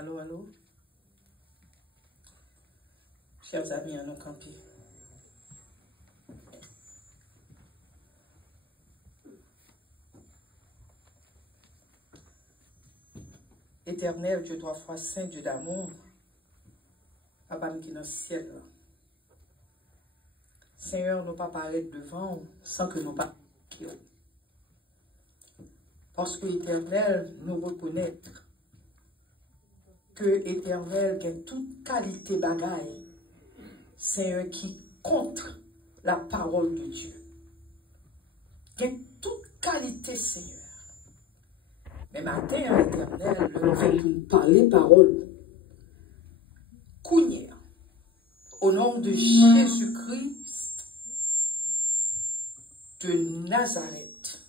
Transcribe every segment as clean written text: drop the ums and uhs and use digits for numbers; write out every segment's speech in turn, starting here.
Allô, allô? Chers amis, à nos campés. Éternel, Dieu trois fois saint, Dieu d'amour, Papa qui est dans le ciel. Seigneur, nous pas paraître devant sans que nous pas. Parce que éternel, nous reconnaître que éternel, il y a toute qualité bagaille, Seigneur, qui contre la parole de Dieu. Il y a toute qualité, Seigneur. Mais matin, éternel, nous venons parler parole. Kounia, au nom de Jésus-Christ de Nazareth,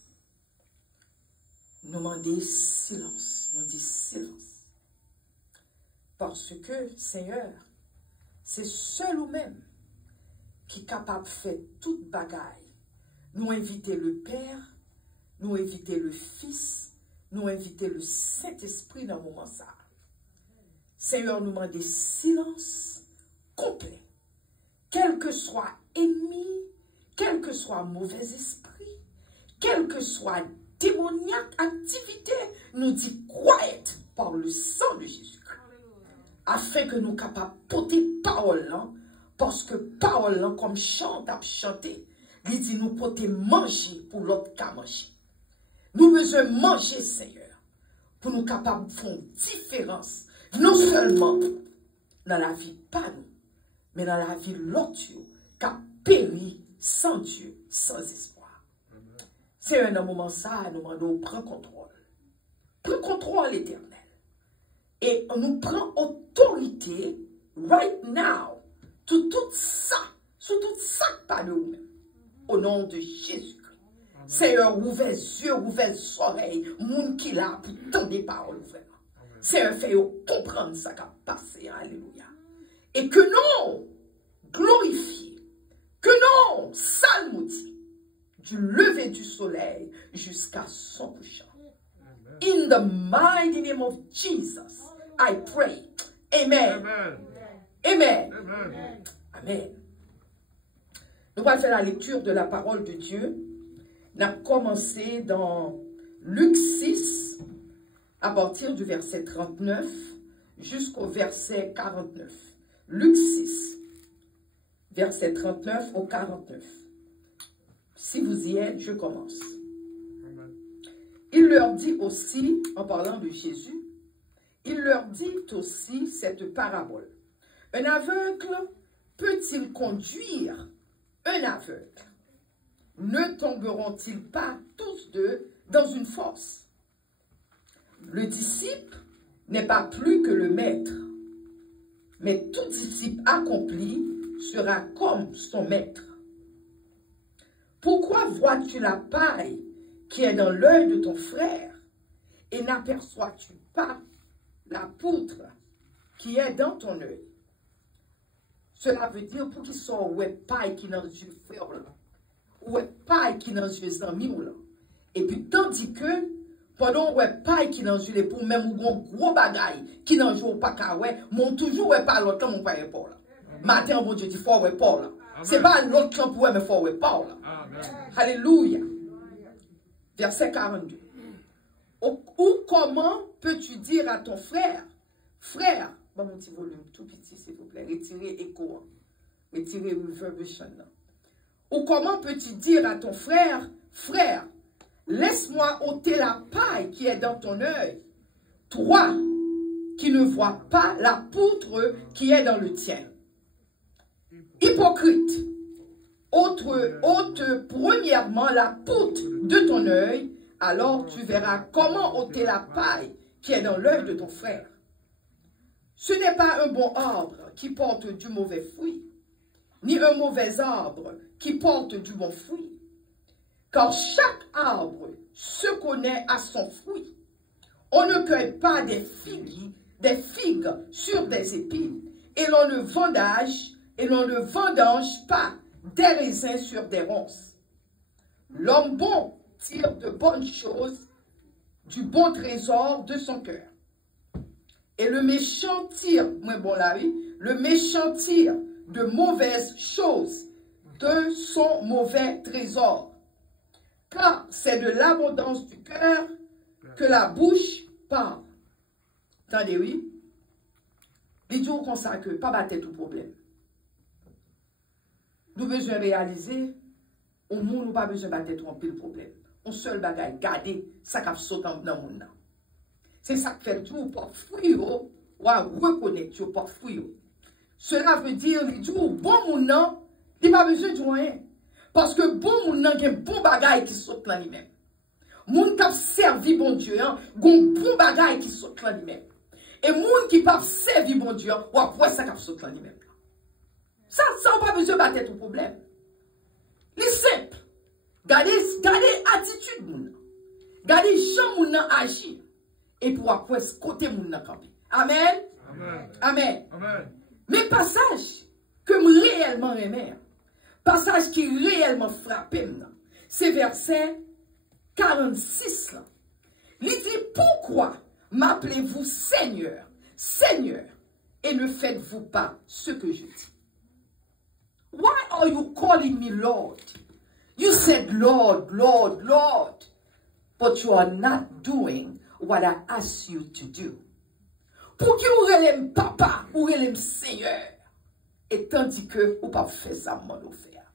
nous demandons silence. Nous disons silence. Parce que, Seigneur, c'est seul ou même qui est capable de faire toute bagaille. Nous inviter le Père, nous inviter le Fils, nous inviter le Saint-Esprit dans le moment ça. Seigneur, nous demandons silence complet. Quel que soit ennemi, quel que soit mauvais esprit, quel que soit démoniaque activité, nous dit quiet par le sang de Jésus-Christ. Afin que nous capables de porter parole là, parce que parole là, comme chante à chanter, il dit nous porter manger pour l'autre qu'à manger. Nous besoin manger, Seigneur, pour nous capables de faire une différence, non seulement dans la vie, pas nous, mais dans la vie de l'autre qui a péri sans Dieu, sans espoir. C'est un moment ça, nous demandons, prends contrôle. Prends contrôle, l'Éternel. Et on nous prend autorité, right now, sur tout ça pas de nous-mêmes. Au nom de Jésus-Christ. Seigneur, ouvre les yeux, ouvre les oreilles, moun qui l'a pour tendre des paroles vraiment. Seigneur, fait comprendre ça qui a passé, alléluia. Et que non, glorifier, que non, salmodie, du lever du soleil jusqu'à son couchant. In the mighty name of Jesus, I pray. Amen. Amen. Amen. Amen. Nous allons faire la lecture de la parole de Dieu. Nous avons commencé dans Luc 6, à partir du verset 39 jusqu'au verset 49. Luc 6, verset 39 au 49. Si vous y êtes, je commence. Il leur dit aussi, en parlant de Jésus, il leur dit aussi cette parabole. Un aveugle peut-il conduire un aveugle? Ne tomberont-ils pas tous deux dans une fosse? Le disciple n'est pas plus que le maître, mais tout disciple accompli sera comme son maître. Pourquoi vois-tu la paille qui est dans l'œil de ton frère et n'aperçois-tu pas la poutre qui est dans ton œil? Cela veut dire pour qu'il soit ouais paille qui est dans le frère là, ouais paille qui est dans les amis là. Et puis tandis que pendant ouais paille qui est dans les pour même ou gros bagaille qui dans le pas qu'à ouais, mon toujours ouais pas l'autre mon pas pas là. Matin bon Dieu dit faut ouais pas là. C'est pas l'autre camp pour ouais mais faut ouais pas là. Alléluia. Verset 42. Ou comment peux-tu dire à ton frère, frère, bon mon petit volume tout petit s'il vous plaît, retirez écho, retirez reverberation. Ou comment peux-tu dire à ton frère, frère, laisse-moi ôter la paille qui est dans ton œil, toi qui ne vois pas la poutre qui est dans le tien. Hypocrite, ôte premièrement la poutre de ton œil, alors tu verras comment ôter la paille qui est dans l'œil de ton frère. Ce n'est pas un bon arbre qui porte du mauvais fruit, ni un mauvais arbre qui porte du bon fruit. Car chaque arbre se connaît à son fruit. On ne cueille pas des figues sur des épines, et l'on ne vendange pas des raisins sur des ronces. L'homme bon tire de bonnes choses du bon trésor de son cœur. Et le méchant tire, moi bon là oui, le méchant tire de mauvaises choses de son mauvais trésor. Car c'est de l'abondance du cœur que la bouche parle. Attendez, oui. Les jours comme ça que pas battre tout problème. Nous besoin réaliser, au monde, nous pas besoin de battre tout le problème. On seul bagaille, garder ça qui saute dans le monde. C'est ça qui fait tout pour fuir, ou reconnaître tout pour fuir. Cela veut dire, les jours, bon monde, il n'y a pas besoin de rien. Parce que bon monde, il y a bon bagaille qui saute dans lui-même. Moun qui a servi bon Dieu, il y a bon bagaille qui saute dans lui-même. Et moun qui pas servi bon Dieu, ou après ça qui saute dans lui-même. Ça, on n'a pas besoin de battre tout problème. C'est simple. Gardez attitude moun. Gardez gens moun agir. Et pour après côté moun camper. Amen. Amen. Amen. Amen. Mais passage que réellement aimé, passage qui réellement frappé, c'est verset 46 là. Il dit pourquoi m'appelez-vous Seigneur, Seigneur, et ne faites-vous pas ce que je dis? Why are you calling me Lord? You said Lord, Lord, Lord, but you are not doing what I asked you to do. Pour qui vous relève papa, ou relève Seigneur, et tandis que vous pas fait ça, mon offert.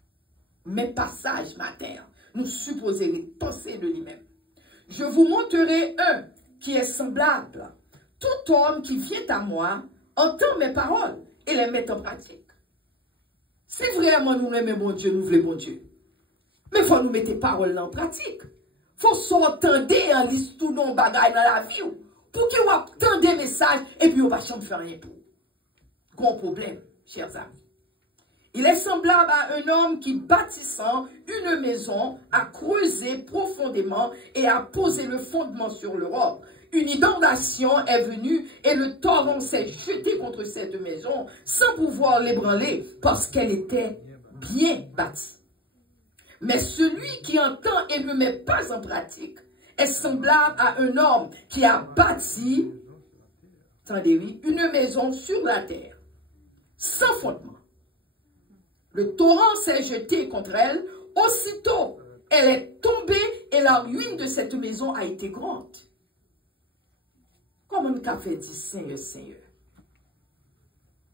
Mais passage matin, nous supposons penser de lui-même. Je vous montrerai un qui est semblable. Tout homme qui vient à moi entend mes paroles et les met en pratique. Si vraiment nous aimons bon Dieu, nous voulons bon Dieu. Mais il faut nous mettre les paroles en pratique. Il faut s'entendre en liste tout nos bagages dans la vie. Pour qu'il y ait tant de messages et puis on ne va pas faire rien pour. Grand problème, chers amis. Il est semblable à un homme qui, bâtissant une maison, a creusé profondément et a posé le fondement sur le roc. Une inondation est venue et le torrent s'est jeté contre cette maison sans pouvoir l'ébranler parce qu'elle était bien bâtie. Mais celui qui entend et ne met pas en pratique est semblable à un homme qui a bâti, attendez-vous, une maison sur la terre, sans fondement. Le torrent s'est jeté contre elle. Aussitôt, elle est tombée et la ruine de cette maison a été grande. Comment nous avons fait dire Seigneur, Seigneur?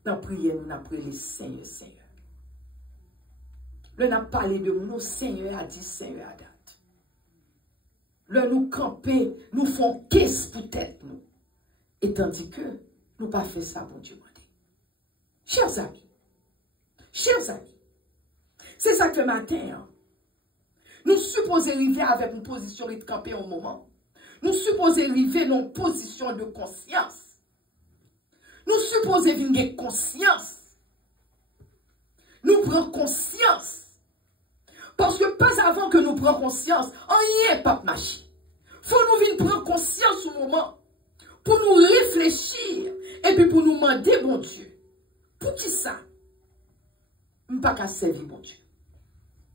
Dans la prière, nous avons prié Seigneur, Seigneur. Nous avons parlé de nous, Seigneur a dit Seigneur à date. Là, nous camper, nous font caisse pour tête nous. Et tandis que nous pas fait ça pour Dieu. Chers amis, c'est ça que matin, hein, nous supposons arriver avec une position de camper au moment. Nous supposons arriver dans une position de conscience. Nous supposons venir conscience. Nous prenons conscience. Parce que pas avant que nous prenions conscience, on n'y est pas marché. Faut nous venir prendre conscience au moment pour nous réfléchir et puis pour nous demander, bon Dieu, pour qui ça? Nous pas qu'à servir, bon Dieu.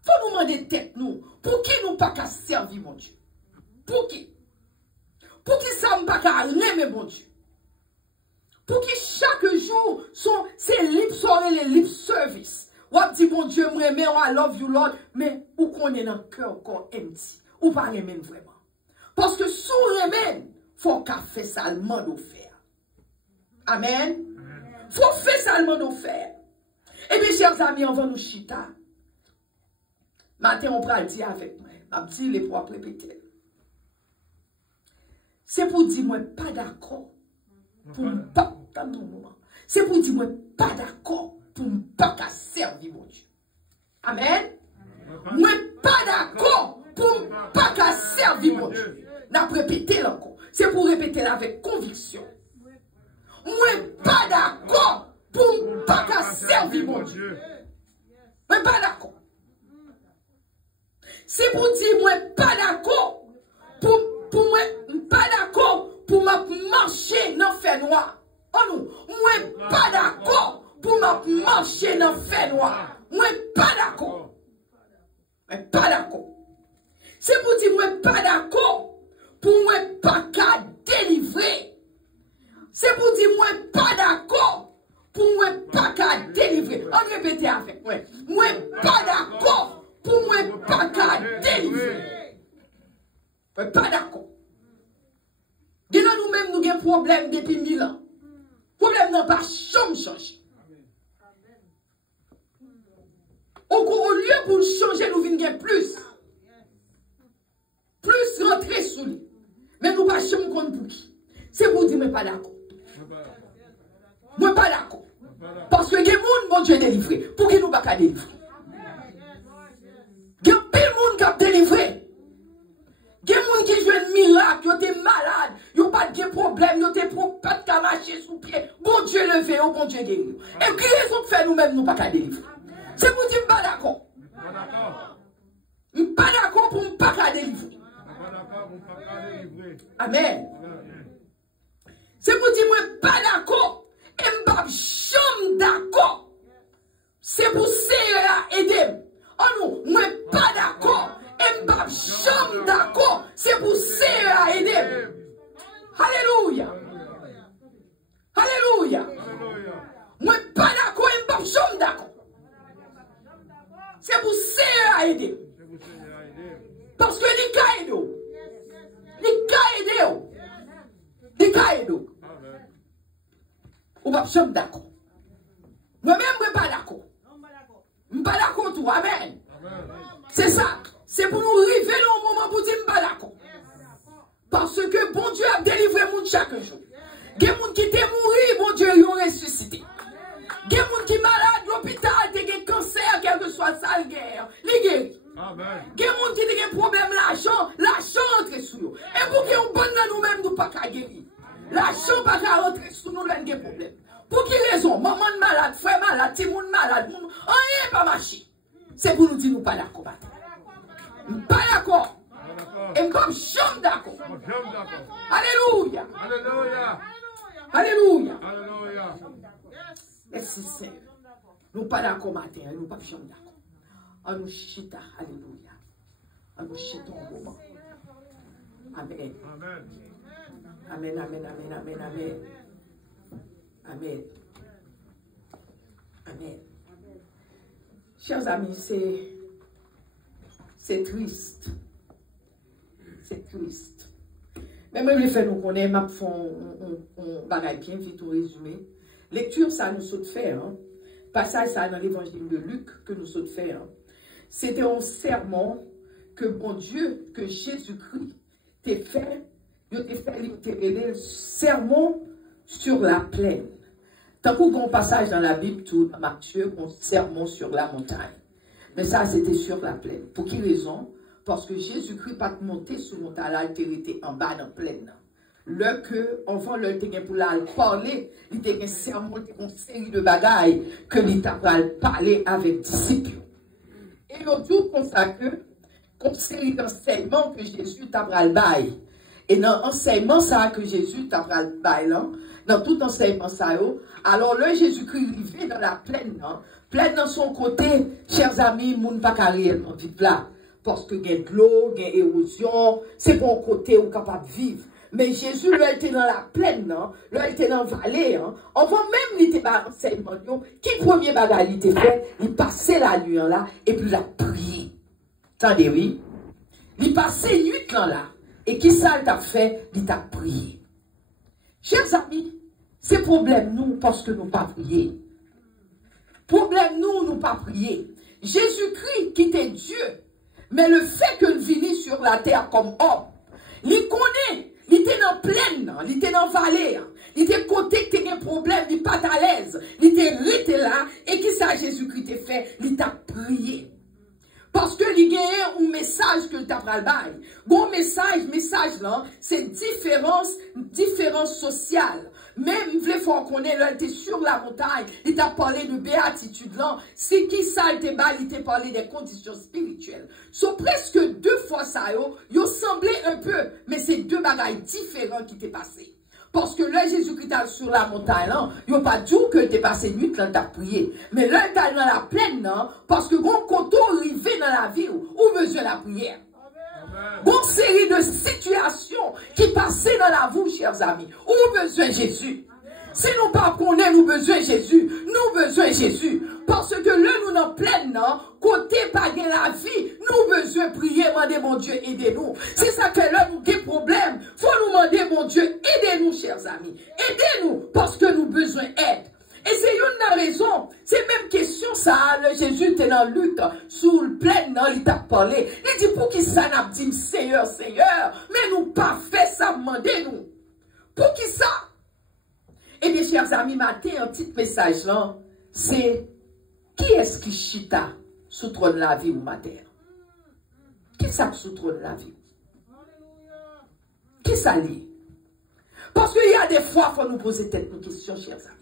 Faut nous demander tête nous, pour qui nous pas qu'à servir, bon Dieu? Pour qui? Pour qui ça nous pas qu'à aimer, bon Dieu? Pour qui chaque jour, c'est les lip service. Ou dit, bon Dieu, moi, I love you, Lord, mais où qu'on est dans le cœur encore empty, ou pas aimer vraiment. Parce que sous remède, faut qu'à faire ça le monde offert. Amen. Faut faire ça le monde offert. Et puis, chers amis, on va nous chita. Matin, on va le dire avec moi. Je vais dire les pour répéter. C'est pour dire, moi, pas d'accord. Pour ne pas, dans ton moment. C'est pour dire, moi, pas d'accord. Pour ne pas servir mon Dieu. Amen. Moi, pas d'accord. Pour ne pas servir mon Dieu. N'a répété encore. C'est pour répéter avec conviction. Moi, pas d'accord. Pour ne pas servir mon Dieu. Moi, pas d'accord. C'est pour dire, moi, pas d'accord. Pour moi, pas d'accord. Pour marcher dans le fait noir. Oh non. Moi, pas d'accord. Pour marcher dans le fait noir. Moi, pas d'accord. Moi, pas d'accord. C'est pour dire, moi, pas d'accord. Pour moi, pas qu'à délivrer. C'est pour dire, moi, pas d'accord pour moi pas qu'à délivrer. On répète avec moi. Moi, pas d'accord pour moi pas qu'à délivrer. Moi, pas d'accord. Dis-nous nous-mêmes, nous avons un problème depuis 1000 ans. Problème n'a pas changé. Au lieu pour changer, nous venons plus. Plus rentrer sous lui. Mais nous ne pas changer pour qui. C'est pour dire, mais pas d'accord. Moi, pas d'accord. Parce que les gens, mon Dieu, délivré. Pour qui nous pas délivrer? Il y a pile monde qui a délivré. Il y a des gens qui jouent un miracle, ils sont malades, ils n'ont pas de problème, ils n'ont pas de marcher sous pied. Bon Dieu levé, bon Dieu guéri. Et qui raison de faire nous-mêmes, nous pas délivrer? C'est pour dire, pas d'accord. Pas d'accord pour ne pas délivrer. Amen. C'est pour dire, moi, pas d'accord. Et m'bab jamais d'accord. C'est pour ça aider. Oh non, moi, pas d'accord. Et m'bab jamais d'accord. C'est pour ça aider. Alléluia. Alléluia. Moi, pas d'accord. Et m'bab jamais d'accord. C'est pour ça aider. Parce que les caïdos. On va pas d'accord. Moi-même, je ne suis pas d'accord. Je ne suis pas d'accord tout. Amen. C'est ça. C'est pour nous arriver au moment pour dire que je ne suis pas d'accord. Parce que bon Dieu a délivré le monde chaque jour. Il y a des gens qui étaient morts, bon Dieu, ils ont ressuscité. Il y a des gens qui sont malades, l'hôpital, qui ont un cancer, quel que soit ça, guerre. Les guéris. Il y a des gens qui ont des problèmes, l'argent entre sous nous. Et pour qu'ils bonne nous-mêmes, nous ne pas guérir. L'argent pas qu'à rentrer sous nous, nous avons des problèmes. Pour quelle raison? Maman malade, frère malade, petit monde malade, on n'est pas marché. C'est pour nous dire nous pas d'accord. Pas d'accord. Et comme jamais d'accord. Alléluia. Alléluia. Alléluia. Alléluia. Merci Seigneur. Nous pas d'accord matin, nous pas jamais d'accord. On nous chita, alléluia. On nous chita au moment. Amen. Amen. Amen, amen, amen, amen, amen. Amen. Amen. Chers amis, c'est triste. C'est triste. Mais moi, je vais faire nous connaître, ma fond, on va bien vite au résumé. Lecture, ça nous saute faire. Hein. Passage, ça dans l'évangile de Luc que nous saute faire. Hein. C'était un sermon que bon Dieu, que Jésus-Christ t'a fait. Je t'ai fait le sermon sur la plaine. Tant qu'on passage dans la Bible, tout dans Matthieu, on sermon sur la montagne. Mais ça, c'était sur la plaine. Pour quelle raison? Parce que Jésus-Christ pas monté sur la montagne, il était en bas dans la plaine. Là que, enfant, là, il était pour la parler, il était un sermon, une série de bagailles que l'État va parler avec disciples. Et l'autre comme ça que, comme série d'enseignements que Jésus t'a le bail. Et dans l'enseignement ça que Jésus t'a le bail, dans tout enseignement ça, alors là, Jésus-Christ vivait dans la plaine, plaine dans son côté, chers amis, moun pas carrière dans vite là. Parce que il y a de l'eau, il y a érosion, c'est bon côté où capable de vivre. Mais Jésus, lui, était dans la plaine, lui, était dans la vallée. Enfin, même, il était dans l'enseignement. Qui premier bagage il était fait? Il passait la nuit là, et puis il a prié. Attendez, oui. Il passait nuit là. Et qui ça t'a fait? Il t'a prié. Chers amis, c'est problème nous parce que nous pas prié. Problème nous pas prié. Jésus-Christ qui était Dieu, mais le fait qu'il vienne sur la terre comme homme, il connaît, il était dans plaine, il était dans vallée, il était côté qui a un problème, il n'est pas à l'aise, il était resté là, et qui ça Jésus-Christ t'a fait? Il t'a prié. Parce que il y a un message que tu as pris le bail. Bon message là, c'est différence sociale. Même, vous voulez faire connaître, là, il était sur la montagne, il t'a parlé de béatitude là. C'est qui ça, il t'a parlé des conditions spirituelles. So, presque 2 fois ça, yo semblé un peu, mais c'est 2 bagailles différents qui t'est passé. Parce que là, Jésus-Christ est sur la montagne, là, il n'y a pas dit que tu es passé nuit, là, tu as prié. Mais là, tu es dans la plaine, là, parce que quand on arrive dans la vie, où besoin la prière. Bonne série de situations qui passaient dans la vie, chers amis. Où besoin Jésus. Si nous pas connaître, nous besoin de Jésus. Nous besoin de Jésus. Parce que là, nous n'en pleine, non, côté pas de la vie, nous besoin de prier, demander mon Dieu, aidez-nous. C'est ça que là, nous des problèmes. Faut nous demander, mon Dieu, aidez-nous, chers amis. Aidez-nous, parce que nous besoin d'aide. Et c'est une raison. C'est même question, ça, le Jésus était dans la lutte, sous le plein, non, il t'a parlé. Il dit, pour qui ça n'a dit, Seigneur, Seigneur, mais nous pas fait ça, demandez-nous. Pour qui ça? Eh bien, chers amis, matin, un petit message là, c'est qui est-ce qui chita sous trône la vie ou ma terre? Qui ça sous trône la vie? Qui ça lit? Parce qu'il y a des fois, il faut nous poser tête une question, chers amis.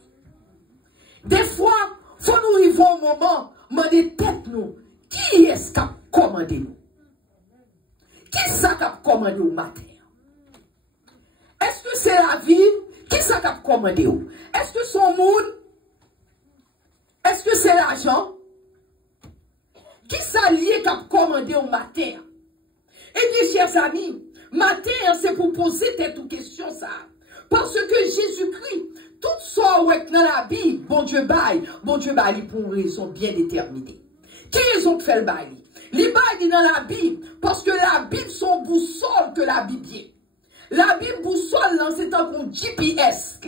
Des fois, il faut nous arriver au moment, demander tête nous, qui est-ce qui a commandé nous? Qui ça qui a commandé ou ma terre? Est-ce que c'est la vie? Qui ça qui a commandé? Est-ce que son monde? Est-ce que c'est l'argent? Qui ça lié qui a commandé au matin? Eh bien, chers amis, matin, c'est pour poser cette question ça. Parce que Jésus-Christ, tout ça dans la Bible, bon Dieu baille pour une raison bien déterminée. Quelle raison fait le bail? Les bails dans la Bible, parce que la Bible sont boussole que la Bible est. La Bible boussole, c'est un GPS.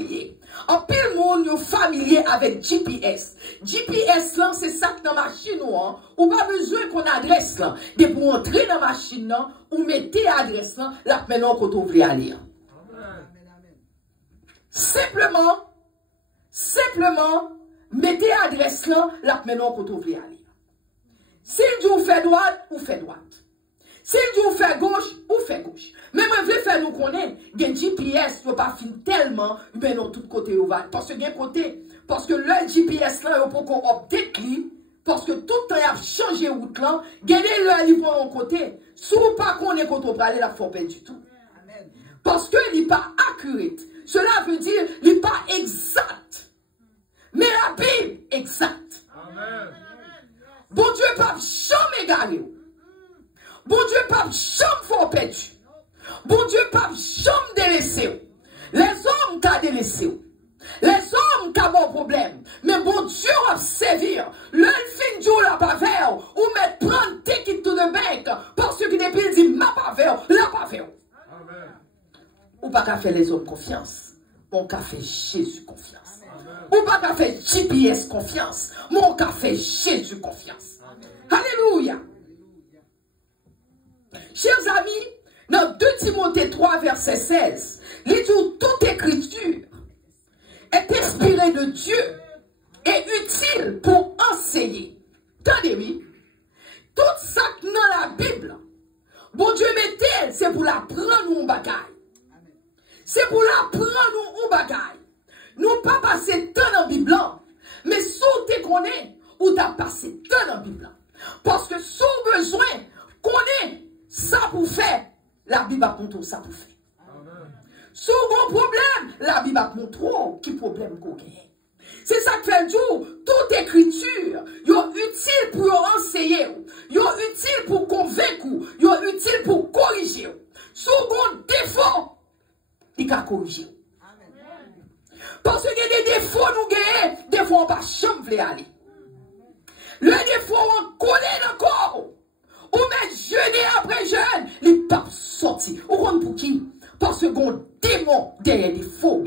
En pile monde est familier avec GPS. GPS, c'est ça que dans la machine, ou pas besoin qu'on adresse là. Dès pour entrer dans la machine, ou mettez l'adresse là, maintenant qu'on ouvre à lire. Simplement, mettez l'adresse là, maintenant qu'on ouvre à lire. S'il dit ou fait droite, ou fait droite. S'il dit ou fait gauche, ou fait gauche. Mais moi, je veux faire nous connaître, que GPS ne pas finir tellement, mais non, tout côté ouvert. Parce que bien côté, parce que le GPS là, il faut qu'on update lui, parce que tout le temps, il a changé route là, gagner le livre en côté, si vous pas qu'on est quand on va aller, la faut pas du tout. Parce que il n'est pas accurate. Cela veut dire, il n'est pas exact. Mais la Bible, exact. Amen. Bon Dieu, pas jamais égaré. Bon Dieu, pas jamais fort perdu. Bon Dieu, pas jamais délaissé. Les hommes qui ont délaissé. Les hommes qui ont bon problème. Mais bon Dieu va servir. Le fin du la pavère. Ou mettre prendre ticket to the bank. Parce que depuis il dit ma pavère, la pavère. Ou pas qu'à faire les hommes confiance. Mon qu'à faire Jésus confiance. Ou pas qu'à faire GPS confiance. Mon qu'à faire Jésus confiance. Alléluia. Chers amis, dans 2 Timothée 3, verset 16, il dit toute écriture est inspirée de Dieu et utile pour enseigner. Attendez, oui. Tout ça dans la Bible, bon Dieu mettez, c'est pour la prendre nous en bagaille. C'est pour la prendre nous en bagaille. Nous pas passer temps dans la Bible, mais si tu connais, ou tu as passé temps dans la Bible. Parce que si vous avez besoin, connaît ça pour faire, la Bible a montré ça pour faire. Si vous avez un problème, la Bible a montré qui problème qu'on a. C'est ça que fait le jour. Toute écriture, est utile pour enseigner, est utile pour convaincre, est utile pour corriger. Si vous avez un défaut, il a corriger. Parce qu'il y a des défauts, nous gagnons, des fois on ne va pas jamais aller. Le défaut, on connaît encore. Ou même jeûner après jeûne, les papes sortis. Ou on pour qui? Parce qu'on démon derrière les faux.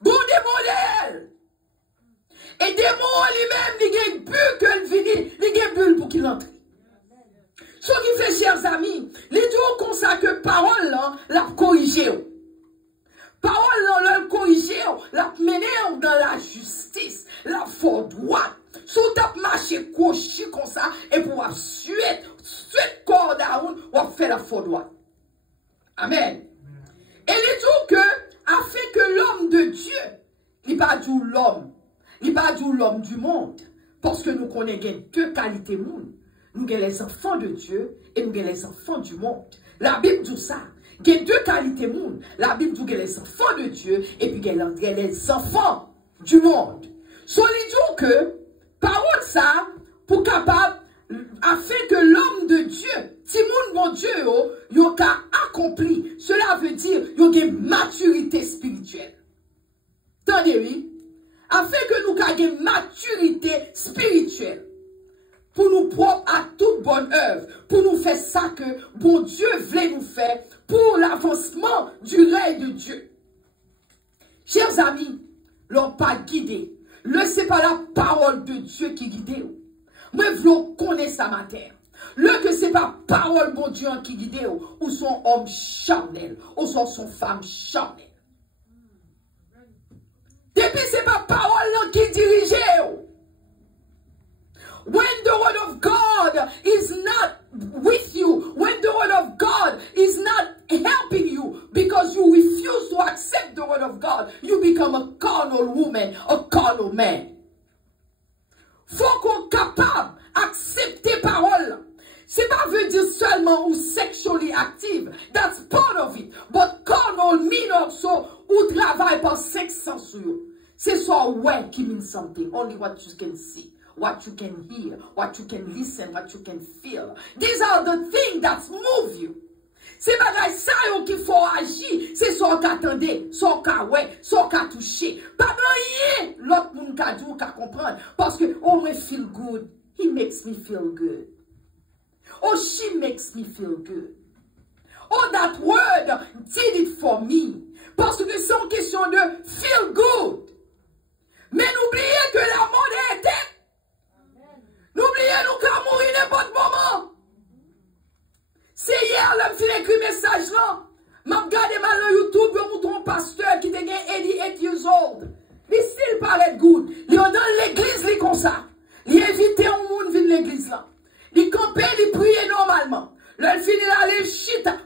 Bon démon derrière. Et démon lui-même, il y a une bulle que le vini, il y a une bulle pour qu'il entre. Ce qui fait, chers amis, les jours comme ça que parole là, la corrigée. Parole là, la corrigée, la mener dans la justice, la fort droite. Si vous avez marché couché comme ça, et pour suite corps down, on fait la fort droite. Amen. Et les jours que, afin que l'homme de Dieu, il pas du l'homme, il pas du l'homme du monde, parce que nous connaissons 2 qualités monde. Nous avons les enfants de Dieu et nous avons les enfants du monde. La Bible dit ça. Il y a 2 qualités monde. La Bible dit les enfants de Dieu et puis il y a les enfants du monde. So, il dit que, parole ça, pour capable, afin que l'homme de Dieu si moun bon Dieu yo ka accompli, cela veut dire yo gen maturité spirituelle. Tendez oui, afin que nous ayons maturité spirituelle pour nous propres à toute bonne œuvre, pour nous faire ça que bon Dieu voulait nous faire pour l'avancement du règne de Dieu. Chers amis, l'on pas guidé. C'est pas la parole de Dieu qui guide. Moi, je veux connaître ça matin. Que c'est pas parole bon Dieu qui guide ou son homme charnel, ou son femme charnelle. Depuis c'est pas parole qui dirige. When the word of God is not with you, when the word of God is not helping you because you refuse to accept the word of God, you become a carnal woman, a carnal man. Faut qu'on capable d'accepter parole. C'est pas veut dire seulement ou sexually active. That's part of it. But carnal mean also ou travaille par sex sens. C'est soit ouais qui means something. Only what you can see, what you can hear, what you can listen, what you can feel. These are the things that move you. C'est bagay ça qu'il faut agir. C'est ça qu'attendez, ça qu'a ouais, ça qu'a touché. Pas rien l'autre moun ka di ou ka comprendre. Parce que oh me feel good. He makes me feel good. Oh, she makes me feel good. Oh, that word did it for me. Parce que c'est une question de feel good. Mais n'oubliez que la mort est éteinte. N'oubliez nous qu'à mourir n'importe moment. C'est hier, là, je écrit message là. M'a regardé mal sur YouTube, je montre un pasteur qui était 88 years old. Il still paraît good. Il est dans l'église, il est comme ça. Il invite un monde à venir l'église là. Il campait, il priait normalement. Là, il finit d'aller chita.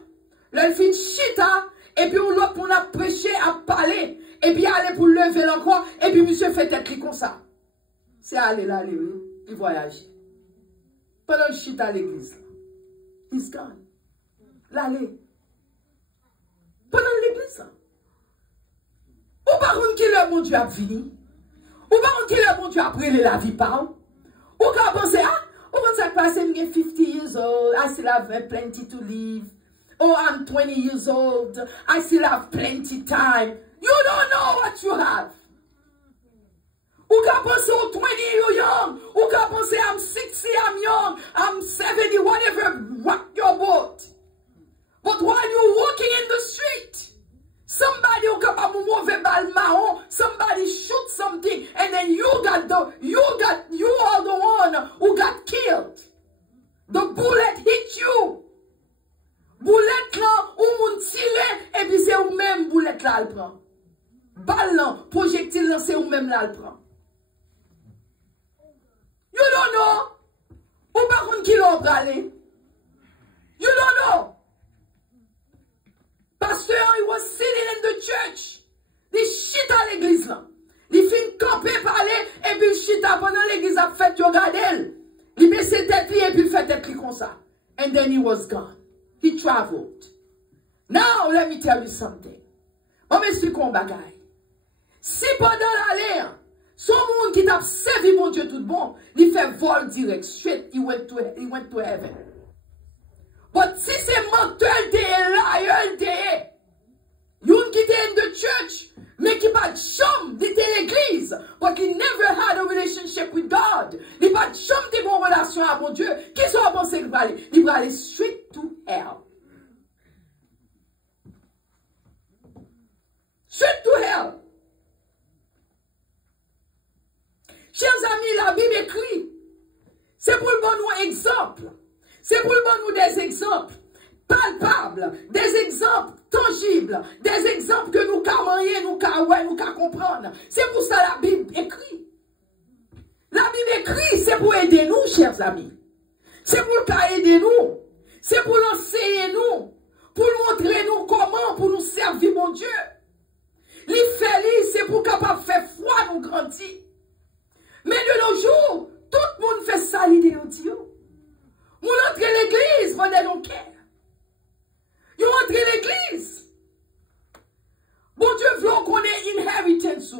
Là, il finit chita. Et puis, l'autre, on a prêché, à parler. Et puis, aller pour lever l'encore. Et puis, monsieur fait être comme ça. C'est aller là, oui. Il voyage. Pendant le chita à l'église. He's gone. L'aller. Pendant l'église. Ou par contre, qui le bon Dieu a fini. Ou par contre, qui le bon Dieu a pris la vie par. Ou quand pensez, ah, ou quand ça passe, I'm 50 years old, I still have plenty to live. Oh, I'm 20 years old, I still have plenty time. You don't know what you have. Ou quand pensez, oh, 20, you're young. Ou quand pensez, I'm 60, I'm young, I'm 70, whatever, rock your boat. But while you're walking in the street, somebody who come up with bal marron, somebody shoot something, and then you are the one who got killed. The bullet hit you. Bullet là, ou moun tire, et puis c'est ou même bullet là le prend. Balle là, projectile là, c'est ou même là le prend. You don't know. Ou par contre qui l'a bralé. You don't know. Pasteur, he was sitting in the church. Il chita à l'église là. Il fin camper parler et puis chita pendant l'église a fait yo gade. Il baisse tête et puis fait tête comme ça. And then he was gone. He traveled. Now let me tell you something. On m'explique un bagay. Si pendant l'aller, son monde qui t'a servi mon Dieu tout bon, il fait vol direct, straight, he went to heaven. But si c'est mental de liar de, you qui était in the church, mais qui pas de chambre, de l'église, but he never had a relationship with God. Il pas de chambre de bonne relation à mon Dieu. Qui sont pensé qu'il va aller? Il va aller straight to hell. Straight to hell. Chers amis, la Bible écrit, c'est pour le bon nous exemple. C'est pour le bon nous des exemples palpables, des exemples tangibles, des exemples que nous camoyer, nous ouais, nous comprendre. C'est pour ça la Bible écrit. La Bible écrit, c'est pour aider nous, chers amis. C'est pour aider nous. C'est pour l'enseigner nous. Pour montrer nous comment, pour nous servir mon Dieu. Les faire, c'est pour capable faire foi nous grandir. Mais de nos jours, tout le monde fait ça l'idée de Dieu. Vous entrez l'église, pendant nos cœurs. Vous entrez l'église. Bon Dieu veut qu'on ait inheritance.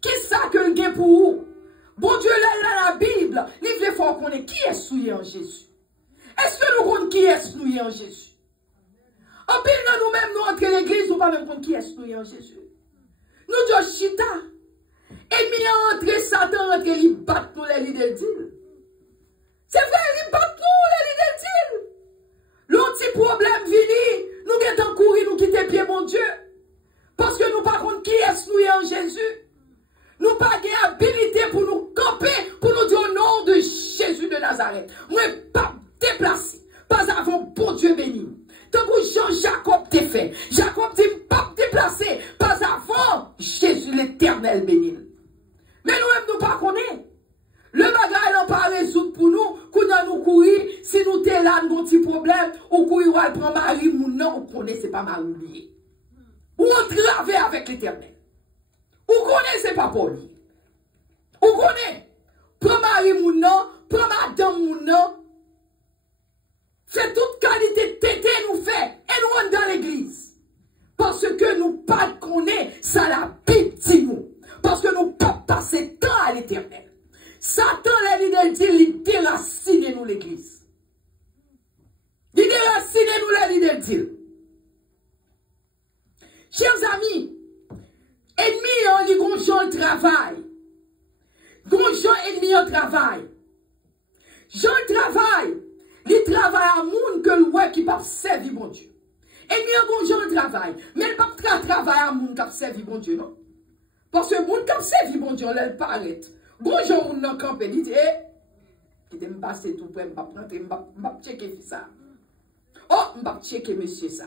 Qu'est-ce que le gain pour vous? Bon Dieu, là, la Bible, il veut qu'on ait qui est souillé en Jésus. Est-ce que nous comptons qui est-ce nous en Jésus? En pile, nous-mêmes, nous entrons dans l'église, nous ne pas même compte qui est-ce nous en Jésus. Nous disons chita. Et mi entré, Satan entre, il bat nous les leaders d'île. C'est vrai, il bat nous les leaders d'île. L'autre problème vini, nous avons courir, nous quitter pied, mon Dieu. Parce que nous ne pas compte qui est-ce nous en Jésus. Nous pas de habilité pour nous camper, pour nous dire au nom de Jésus de Nazareth. Moi, pas déplacé, pas avant bon Dieu béni. Tant que Jean-Jacob t'a fait, Jacob dit pas déplacé, pas avant Jésus l'éternel béni. Mais nous-mêmes, nous pas connaissons. Le bagage n'a pas résoudre pour nous, qu'on nous courir, si nous t'es là, nous avons un petit problème, ou courir, ou prendre Marie, ou non, ou connaissez pas Marie. Ou on travaille avec l'éternel. Ou connaissez pas Paul. Ou connaissez. Prends Marie moun nan, prends madame moun nan. Fait toute qualité tété nous fait. Et nous rentrons dans l'église. Parce que nous pas connaissons ça la Bible dit nous. Parce que nous pas passer temps à l'éternel. Satan l'a dit, il déracine nous l'église. Il déracine nous la leader dit. Chers amis, ennemi en li gonjon travail. Gonjon ennemi en travail. Jean travail. Li travail à moun que l'ouè qui pas servi bon Dieu. Ennemi en gonjon travail. Mais il pas travail à moun qui servi bon Dieu, non? Parce que moun qui servi bon Dieu, elle paraît. Gonjon moun nan campé, dit, qui te m'passe tout près, m'pa prendre, m'pa checker ça. Oh, m'pa checker monsieur ça.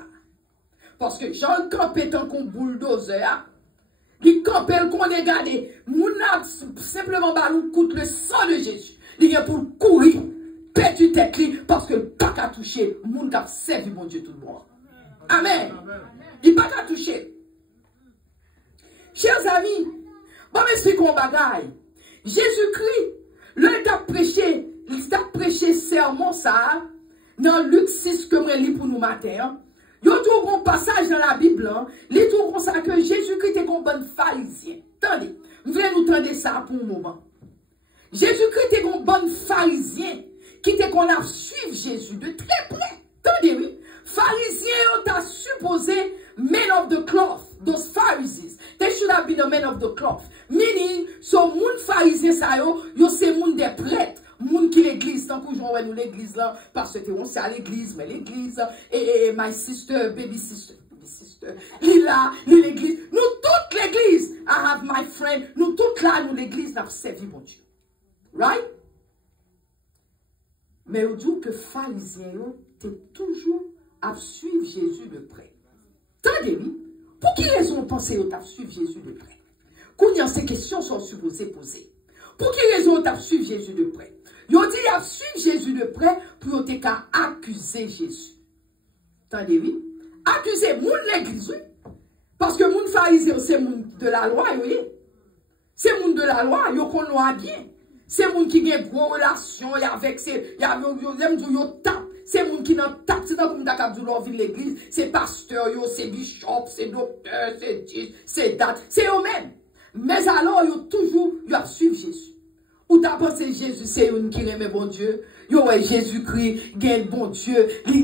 Parce que Jean campé tant qu'on bulldozer, il campé qu'on est gardé. Moun a simplement balou coûte le sang de Jésus. Il est pour courir, perdre tête li, parce que pas qu'à toucher, moun qui servi mon Dieu tout le monde. Amen. Il pas qu'à toucher. Chers amis, bon m'explique mon bagaille. Jésus-Christ, le t'a prêché sermon ça, dans Luc 6 que moi lis pour nous matin. Il y a tout un passage dans la Bible, il tout comme ça que Jésus-Christ est un bon pharisien. Attendez, vous voulez nous tendre ça pour un moment. Jésus-Christ est un bon pharisien qui était qu'on a suivi Jésus de très près. Attendez, oui. Pharisien, on t'a supposé men of the cloth, those Pharisees. They should have been a men of the cloth. Meaning, so moun pharisien sa yo c'est moun des prêtres. Moun qui l'église, tant que j'en nous l'église là, parce que on sait à l'église, mais l'église, et my sister, baby sister, Lila, l'église, nous toute l'église, I have my friend, nous toute là, nous l'église, n'a servi mon Dieu. Right? Mais au dit que pharisien, t'es toujours à suivre Jésus de près. Tendez-vous, pour qui raison pensez à suivre Jésus de près? Quand il y a ces questions sont supposées poser. Pour qui raison t'as suivre Jésus de près? Yo dit y a suivre Jésus de près pour te accuser Jésus. Entendez-vous? Accuser moun l'église, oui. Parce que moun pharisien c'est moun de la loi, oui. C'est moun de la loi, yo qu'on loi bien. C'est moun qui a une grosse relation avec c'est moun qui n'a tape, c'est dans comme ta ville l'église, c'est pasteur, c'est bishop, c'est docteur, c'est dis, c'est date, c'est eux-mêmes. Mais alors, yo toujours, yo a suivre Jésus. Ou t'as pensé Jésus, c'est une qui remet bon Dieu. Yo, ouais, Jésus-Christ, gagne bon Dieu. Li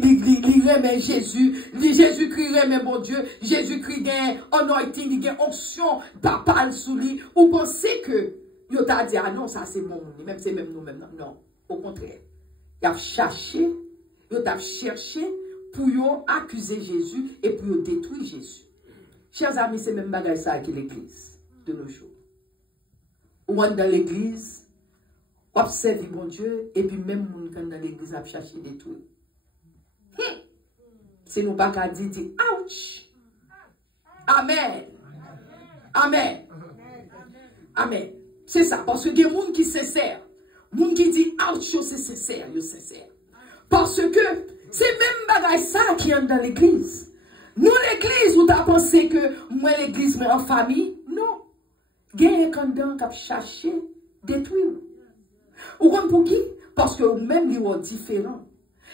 remet Jésus. Jésus-Christ remet bon Dieu. Jésus-Christ gagne anointing, il gagne onction, papa sous lui. Ou pensez que, yo t'a dit, ah non, ça c'est bon, même c'est même nous-mêmes. Non, au contraire. Y a cherché, yo t'a cherché pour yo accuser Jésus et pour yo détruire Jésus. Chers amis, c'est même bagage ça qui l'église de nos jours. Ou on dans l'église, observe bon Dieu, et puis même moun quand dans l'église a cherché des trucs. C'est nous pas qu'à dire, ouch. Amen. Amen. Amen. C'est ça, parce que il y a des gens qui se servent. Moun qui dit ouch, c'est sincère, yo sincère. Parce que c'est même bagage ça qui est dans l'église. Nous l'église, vous t'as pensé que moi l'église, mais en famille? Non. Il y a un candidat qui a cherché détruire. Ou comme pour qui? Parce que même ils sont différents.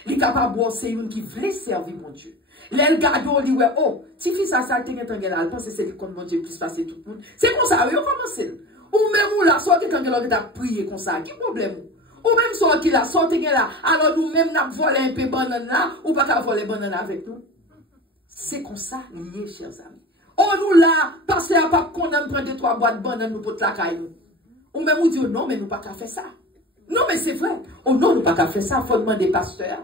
Les capables de c'est une qui veut servir mon Dieu. Les gars ils disent, oh, si fils ça, ça, t'es un pense que c'est comme mon Dieu plus passer tout le monde. C'est comme ça, ils ont commencé. Ou même là, soit quand ils ont prié comme ça, quel problème? Ou même soit qui la sorti là, alors nous-mêmes n'a volé un peu banane là, ou pas qu'à voler banane avec nous. C'est comme ça lié, chers amis. On nous là, parce qu'il n'y a pas qu'on aime prendre 2-3 boîtes de banane nous pour la caille. Ou même nous dit non, mais nous pas qu'à faire ça. Non, mais c'est vrai. Oh non, nous pas qu'à faire ça, il faut demander pasteur.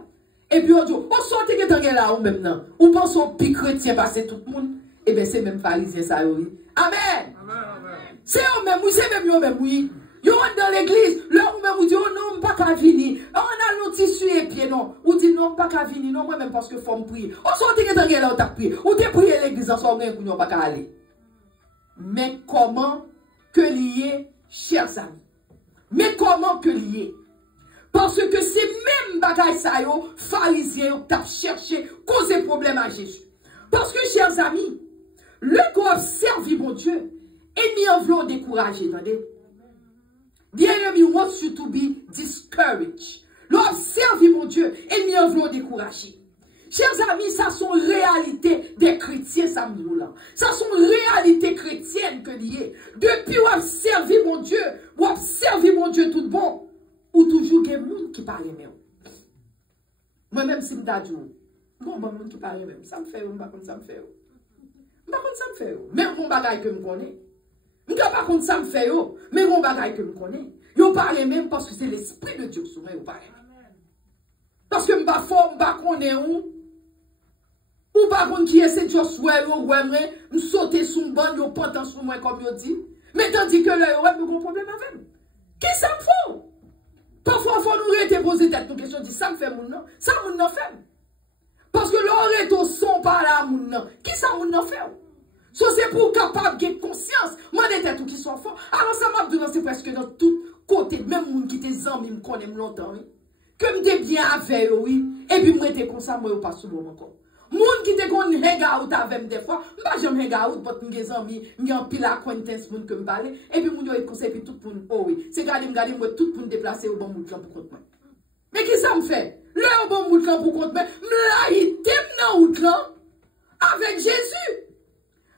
Et puis on dit, on sorti que t'en là ou même non. Ou pense au pic chrétien passer tout le monde. Eh bien, c'est même pharisien ça, oui. Amen. C'est eux même, oui, c'est même eux même, oui. Ils sont dans l'église, leur même vous dit, oh non, pas qu'à venir. On a nos tissus et pieds, non. Ou dit, non, pas qu'à venir, non, moi même parce que faut me prier. On sorti que t'en là, on t'a prié. Ou t'es prié l'église, en soirée, ou non, pas qu'à aller. Mais comment que lier, chers amis? Mais comment que lier? Parce que c'est même bagaille ça, pharisiens, qui ont cherché, causer problème à Jésus. Parce que, chers amis, le corps servi mon Dieu, ennemi en voulant décourager, attendez. The enemy wants you to be discouraged. L'homme servi mon Dieu, ennemi en voulant décourager. Chers amis, ça sont réalités des chrétiens, ça me là. Ça sont réalités chrétiennes que liées. Depuis où a servi mon Dieu, ou a servi mon Dieu tout bon, ou toujours des gens qui parlent même. Moi-même, si je dis, bon, bon, monde qui parle même, ça me fait, ça me fait. Par contre, ça me fait. Même mon bagage que je connais. Par contre, ça me fait. Mais mon bagage que je connais. Vous parlez même parce que c'est l'Esprit de Dieu sur moi. Parce que je ne sais pas, je ne sais pas où. Ou par contre, qui est ce Dieu sur moi, je saute sur le banc, je pente sur moi comme je dis. Mais tandis que là, il y a un problème avec moi. Qui ça me fait? Parfois, il faut nous arrêter poser cette question. Dit, ça me fait mon nom. Ça me fait. Parce que l'oreille au son par là, mon nom. Qui ça me fait? So c'est pour capable de conscience. Moi, des têtes qui sont forts. Alors, ça m'a dit, c'est presque dans tout côté. Même moun qui te amis, me connaît longtemps, oui. Que me bien avec eux, oui. Et puis, moi, t'es comme ça, moi, pas souvent encore. Moun qui te connaît hang out avec des fois. Moi, j'aime hang out, parce que mes amis, j'ai un pile acquaintance, moun que me parle. Et puis, moun, yo, conseil, puis tout le monde, oh oui. C'est garder, moi, tout le monde déplacé au bon mood pour compte moi. Mais qui ça me fait? Le bon mood pour compte moi, m'la, il t'aime dans route là, avec Jésus.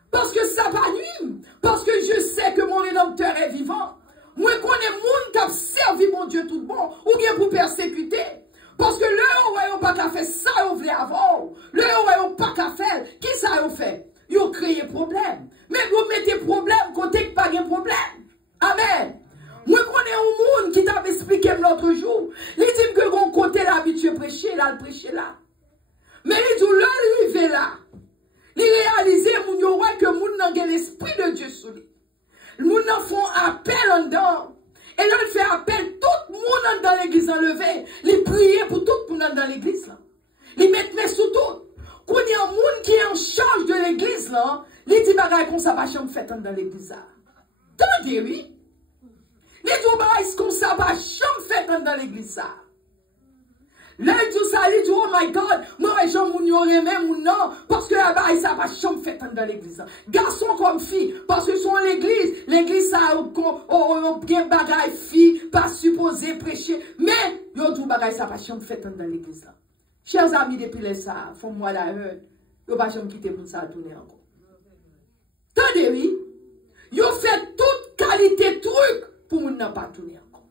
Parce que ça va nuire. Parce que je sais que mon rédempteur est vivant. Moi, je connais moun qui a servi mon Dieu tout bon, ou bien pour persécuter. Parce que le ou pas qu'à faire ça, vous voulez avoir. Le ou pas qu'à faire. Qui ça vous fait? Vous créez problème. Mais vous mettez problème côté que pas de problème. Amen. Moi, je connais un monde qui t'a expliqué l'autre jour. Il dit que mon côté l'habitué prêcher, là, le prêcher là. Mais il dit, là, il est là. Il réalise que moun nan gen l'esprit de Dieu sous lui. Moun nan font appel en dedans. Et là, il fait appel tout le monde dans l'église enlevé. Il prie pour tout le monde dans l'église là. Il met mes sous tout. Quand il y a un monde qui est en charge de l'église là, il dit bagay comme ça va chambre fait dans l'église là. Tendez, oui. Il dit bagay comme ça va chambre fait dans l'église là. Là, il dit ça, il dit, oh my God, moi, je m'ignorais même ou non, parce que là-bas, ça va chambre fait dans l'église. Garçon comme fille, parce que sont l'église, ça a bien bagaille fille, pas supposé prêcher, mais, yo tout bagaille, ça va chambre fait dans l'église. Chers amis, depuis les ça, font moi la heure, yo pas chambre quitter pour ça tourner encore. Tendez, oui, yo fait toute qualité truc pour nous ne pas tourner encore.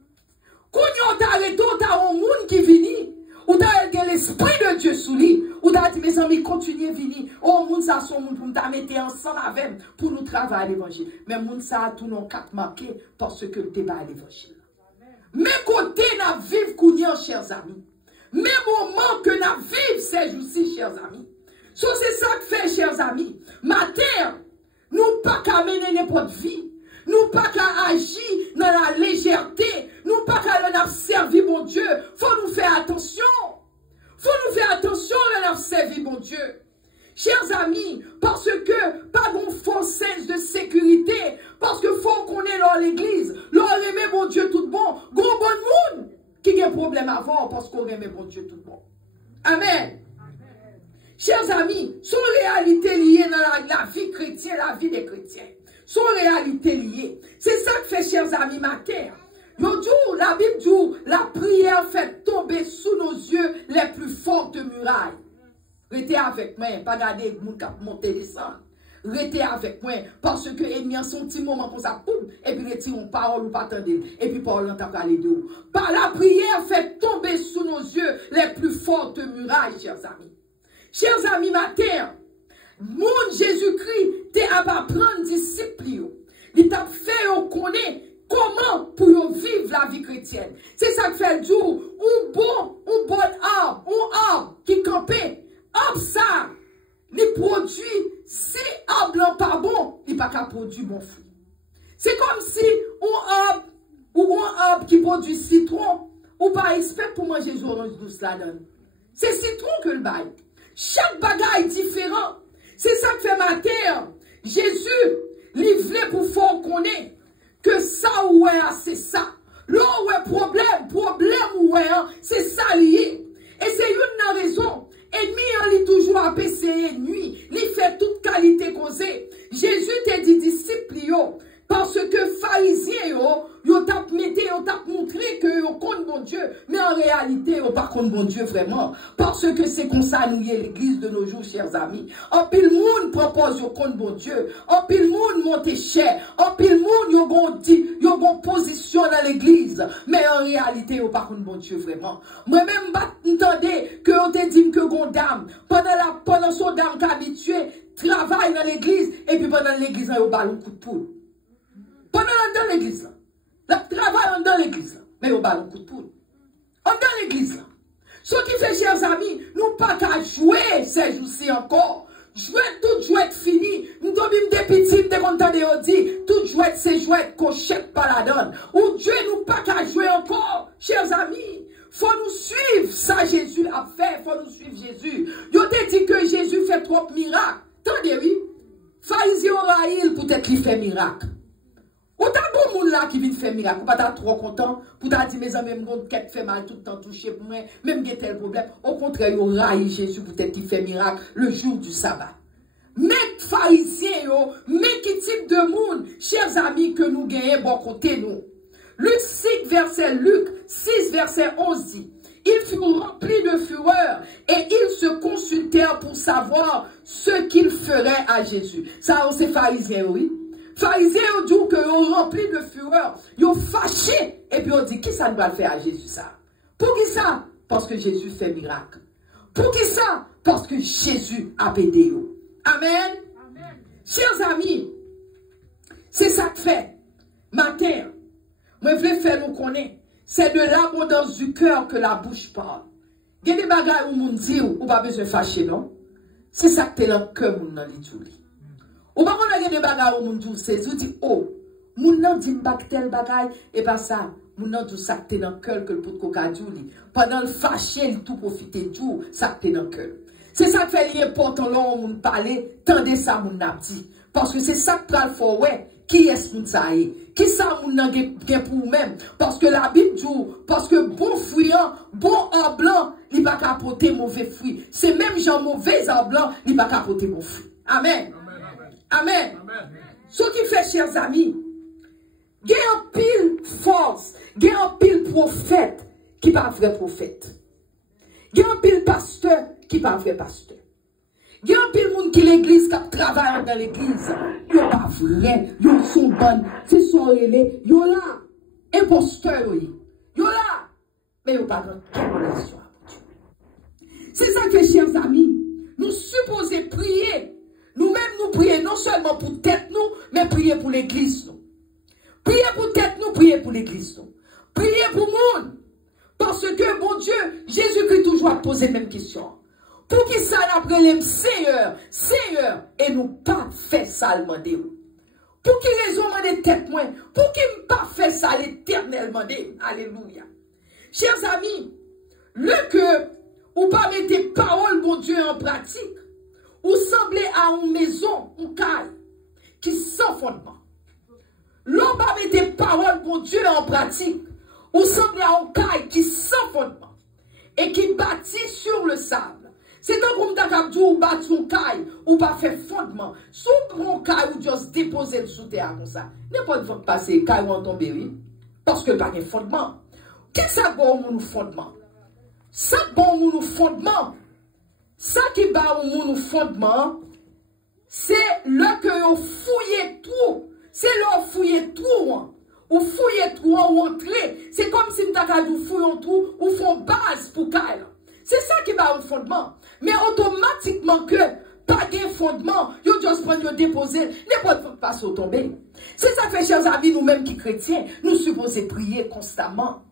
Quand yo t'arrête, t'as un monde qui vient, ou t'as l'esprit de Dieu sous lui, ou t'as dit mes amis, continuez à venir. Oh, moun ça son moun pour nous mettre ensemble avec pour nous travailler l'évangile. Mais moun ça tout non quatre marqué parce que le débat est l'évangile. Mais côté n'a vivre kounyan, chers amis. Mais moment que n'a vivre ces jours-ci, chers amis. So c'est ça que fait, chers amis. Matin, nous pas qu'à mener n'importe vie. Nous pas qu'à agir dans la légèreté. Nous pas qu'à servir mon Dieu. Faut nous faire attention. Faut nous faire attention à servir mon Dieu. Chers amis, parce que pas bon faux sens de sécurité. Parce que faut qu'on est dans l'église. L'on aimait mon Dieu tout bon. Gros bon monde qui a un problème avant parce qu'on aimait mon Dieu tout bon. Amen. Chers amis, sont réalités liées dans la vie chrétienne, la vie des chrétiens. Sont réalités liées. C'est ça que fait, chers amis, ma terre. La Bible dit, la prière fait tomber sous nos yeux les plus fortes murailles. Restez avec moi, pas garder mon cap monter descendre. restez avec moi. Parce que il y a son petit moment pour ça, poum, et puis retire une parole ou pas attendre. Et puis parole on t'a parlé de vous. Par la prière, fait tomber sous nos yeux les plus fortes murailles, chers amis. Chers amis, matin, mon Jésus-Christ t'es à apprendre disciple. Il t'a fait connaître comment pour vivre la vie chrétienne. C'est ça que fait le jour. Un bon arbre qui campait. Arbre ça, il produit, si arbre pas bon, il pas qu'à produire bon fruit. C'est comme si un arbre qui produit citron, ou pas expert pour manger des oranges douces là-dedans. C'est citron que le bail. Chaque bagaille est différent. C'est ça que fait ma terre. Jésus, livré pour faire connaître que ça, ouais, c'est ça. Là, ouais, problème, ouais, c'est ça lié. Et c'est une raison. Ennemi, il toujours à PCE nuit. Il fait toute qualité causée. Jésus t'a dit disciple, parce que pharisiens, yo t'a montré que yo compte bon Dieu, mais en réalité, yo pas compte bon Dieu vraiment. Parce que c'est comme ça nous y est l'église de nos jours, chers amis. En pile monde propose yo compte bon Dieu. En pile monde monte cher. En pile monde yo gon position dans l'église, mais en réalité, yo pas compte bon Dieu vraiment. Moi-même, m'entendez que on te dit que gon dame, pendant son dame qu'habitué, travaille dans l'église, et puis pendant l'église, yo ballon coup de poule. Pendant dans l'église là. Le travail dans l'église là. Mais on bat un coup de poule. On dans l'église là. Ce qui fait, chers amis, nous pas qu'à jouer ces jours-ci encore. Jouer, tout jouet fini. Nous devons des petits, des contents de dit, tout jouet, c'est jouet qu'on chèque pas la donne. Ou Dieu nous pas qu'à jouer encore, chers amis. Faut nous suivre, ça Jésus a fait, faut nous suivre Jésus. Yo te dit que Jésus fait trop miracles. Attendez, oui. Pharisien Raïl, peut-être qu'il fait miracle. Ou t'as bon monde là qui vient faire miracle, ou pas t'as trop content, pour t'as dit mes amis, même qu'elle fait mal tout le temps touché pour moi, même qu'il y a tel problème. Au contraire, il y aura Jésus peut-être qui fait miracle le jour du sabbat. Mais pharisiens, mais qui type de monde, chers amis, que nous gagnons bon côté nous. Luc 6 verset 11 dit, ils furent remplis de fureur et ils se consultèrent pour savoir ce qu'ils feraient à Jésus. Ça, c'est pharisien, oui. Pharisiens ont dit que ont rempli de fureur, ils ont fâché, et puis on dit, qui ça doit faire à Jésus ça? Pour qui ça? Parce que Jésus fait miracle. Pour qui ça? Parce que Jésus a aidé. Amen. Amen. Chers amis, c'est ça que fait. Matin, moi je veux faire nous connaître. C'est de l'abondance du cœur que la bouche parle. Il y a des bagages où on dit, ou pas besoin de fâcher, non? C'est ça que t'es dans le cœur, mon nan li tout li. Ou pas qu'on a des bagages où moun dou c'est, ou dit, oh, moun nan dit bak tel bagay, et pas ça, moun nan dou ça que dans le cœur que le pot coca li. Pendant le fâché, il tout profiter dou, ça que dans le cœur. C'est ça que fait l'important là où moun parler, tendez ça moun n'a dit. Parce que c'est ça que pral faut ouais, qui est-ce moun ça y? Qui ça moun nan gen pour même? Parce que la Bible dit, parce que bon fruit, bon arbre blanc, il va pas porter mauvais fruit. C'est même genre mauvais arbre blanc, il va pas porter bon fruit. Amen. Amen. Ce qui fait, chers amis, il y a un pile force, il y a un pile prophète qui n'est pas vrai prophète. Il y a un pile pasteur qui n'est pas vrai pasteur. Il y a un pile monde qui l'église, qui travaille dans l'église. Il n'est pas vrai, ils sont bonnes, c'est son relais, ils sont là. Imposteur, ils sont là. Mais ils n'ont pas de quelle relation avec Dieu. C'est ça que, chers amis, nous supposons prier. Nous-mêmes, nous prions non seulement pour tête nous, mais prier pour l'église nous. Prier pour tête nous, prier pour l'église nous. Prier pour le monde. Parce que, bon Dieu, Jésus-Christ toujours a posé la même question. Pour qui ça après les Seigneur, Seigneur, et nous pas fait ça le demander. Pour qui raison demander tête moi? Pour qui pas fait ça l'éternel demander? Alléluia. Chers amis, le que, ou pas mettre parole, bon Dieu, en pratique, ou semblez à une maison, une caille, qui sans fondement. L'on va mettre parole pour Dieu en pratique, ou semblez à une caille qui sans fondement, et qui bâtit sur le sable. C'est donc comme d'habitude, ou bâtit une caille, ou pas fait fondement. Sous une caille, ou juste déposer le sous terre comme ça. N'importe quoi passer, caille ou en tomber, oui. Parce que pas de fondement. Qu'est-ce que ça bon nous fondement? Ça bon nous fondement. Ça qui bat au monde fondement, c'est là que vous fouillez tout. C'est là que vous fouillez tout. Hein. Ou fouillez tout, ou entrer. C'est comme si nous fouillons tout, ou font base pour Kyle. C'est ça qui va au fondement. Mais automatiquement que, pas de fondement, vous juste prendre le déposer, n'importe pas se tomber. C'est ça que, chers amis, nous-mêmes qui chrétiens, nous supposons prier constamment.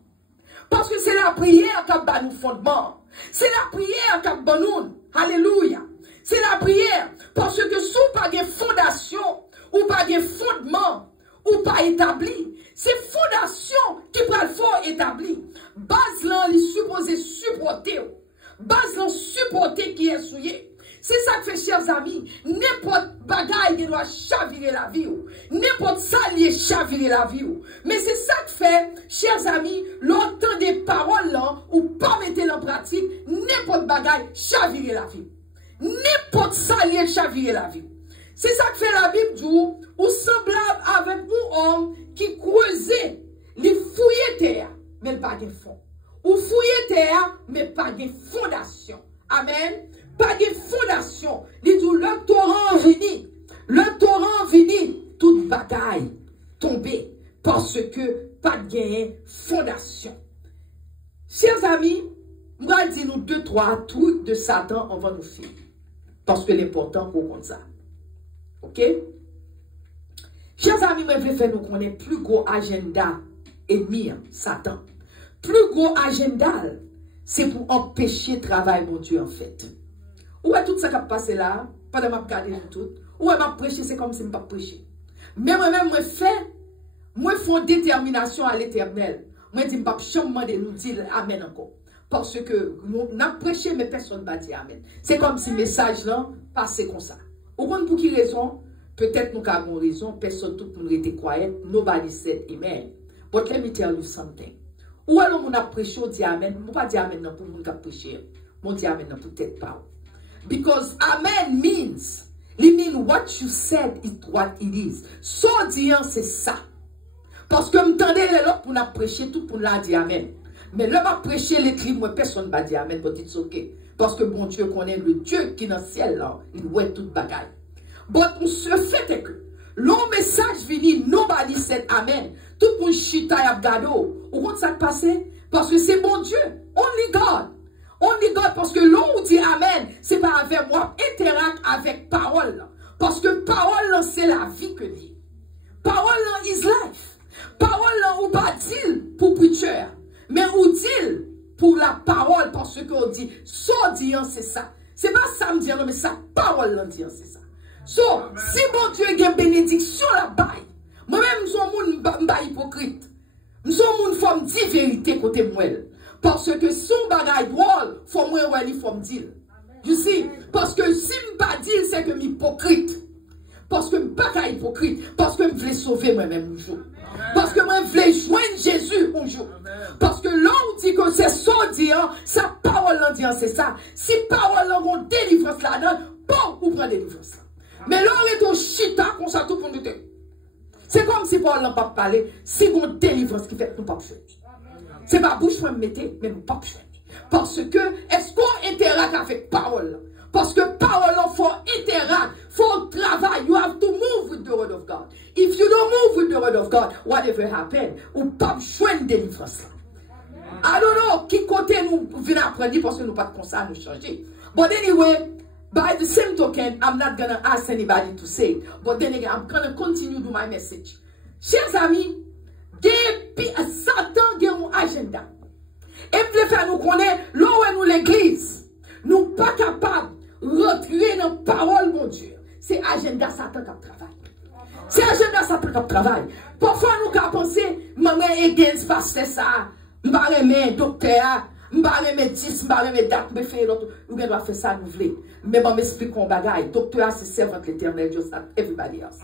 Parce que c'est la prière qui a nous fondement. C'est la prière qui a nous. Alléluia. C'est la prière. Parce que si vous pas de fondation, ou pas de fondement, ou pas établi, c'est fondation qui peut le fort établi. Base là, il est supposé supporter. Base là, supporter qui est souillé. C'est ça que fait, chers amis, n'importe bagaille qui doit chavirer la vie. N'importe salier chavirer la vie. Mais c'est ça que fait, chers amis, l'entend des paroles là, ou pas mettre en pratique, n'importe bagaille chavirer la vie. N'importe salier chavirer la vie. C'est ça que fait la Bible dit, ou semblable avec nous hommes qui creusaient, les fouiller terre, mais pas de fond. Ou fouiller terre, mais pas de fondation. Amen. Pas de fondation. Il dit, le torrent vini. Le torrent vini. Toute bagaille tombée. Parce que pas de fondation. Chers amis, on va dire nous 2-3 trucs de Satan, on va nous faire. Parce que l'important pour comme ça. Ok? Chers amis, je vais faire nous connaître plus gros agenda ennemi, Satan. Plus gros agenda, c'est pour empêcher le travail, mon Dieu, en fait. Où est tout ça qui a passé là, pendant que je regarde tout, où est ma prêcher, c'est comme si je ne pas prêcher. Mais moi-même, moi fais une détermination à l'éternel. Moi, je ne dis pas de nous dire Amen encore. Parce que nous avons prêché, mais personne ne va dire Amen. C'est comme si le message là passait comme ça. Au compte pour qui raison? Peut-être nous avons raison, personne, tout le monde était quiet, nobody said Amen. But let me tell you something. Où est-ce qu'on a prêché, on dit Amen? On ne pas dire Amen non pour nous qui prêché. On dit Amen non pour peut-être pas. Because Amen means, it means what you said is what it is. So disant c'est ça. Parce que m'tendez les autres pour nous prêcher, tout pour nous dire Amen. Mais là, va prêcher l'écrit, moi, personne ne va dire Amen, but it's okay. Parce que bon Dieu connaît le Dieu qui est dans le ciel là, il voit toute bagaille. But on se fait que, le message vini, nobody said Amen. Tout pour chita y a gado. Où compte ça passer? Parce que c'est mon Dieu. Only God. Only God. Parce que l'on dit Amen, c'est pas avec moi. Interact avec parole. Parce que parole, c'est la vie que dit. Parole is life. Parole, ou pas dit pour preacher. Mais ou dit pour la parole. Parce qu'on dit, so disant c'est ça. C'est pas ça me dire, non, mais ça parole là dire c'est ça. So, si mon Dieu a une bénédiction là-bas, moi-même, je suis un hypocrite. Je suis une femme de vérité côté moi. Parce que si on bagaille drôle, il faut moi il faut me dire. You see? Parce que si je ne pas dire, c'est que je suis hypocrite. Parce que je ne suis pas hypocrite. Parce que je veux sauver moi-même un jour. Parce que moi, je veux joindre Jésus un jour. Parce que l'on dit que c'est son dire, sa parole en disant, c'est ça. Si parole en délivrance là-dedans, bon, ou prend délivrance là. Mais là, on est au chita, comme ça, tout le monde était. C'est comme si Paul n'a pas parlé, c'est mon délivrance qui fait que nous ne pouvons pas choisir. C'est pas bouche pour me mettre, mais nous ne pouvons pas choisir. Parce que, est-ce qu'on interagit avec parole? Parce que parole, il faut interagir, il faut travailler. You have to move with the word of God. If you don't move with the word of God, whatever happen, ou pas choisir une délivrance. I don't know qui côté nous venons apprendre parce que nous pas de conseil nous changer. But anyway, by the same token, I'm not going to ask anybody to say it. But then again, I'm going to continue to do my message. Chers amis, Satan a un agenda. Et puis, faire nous connaître, là où nous l'église, nous pas capables de rentrer dans la parole, mon Dieu. C'est agenda Satan qui travaille. C'est agenda Satan qui travaille. Parfois, nous avons pensé, maman Higgins passe ça, m'barremé docteur, m'barremé 10, m'barremé date, me fait l'autre, nous devons faire ça, nous voulons. Mais bon, m'explique un bagage. Docteur, c'est servant l'éternel, just like everybody else.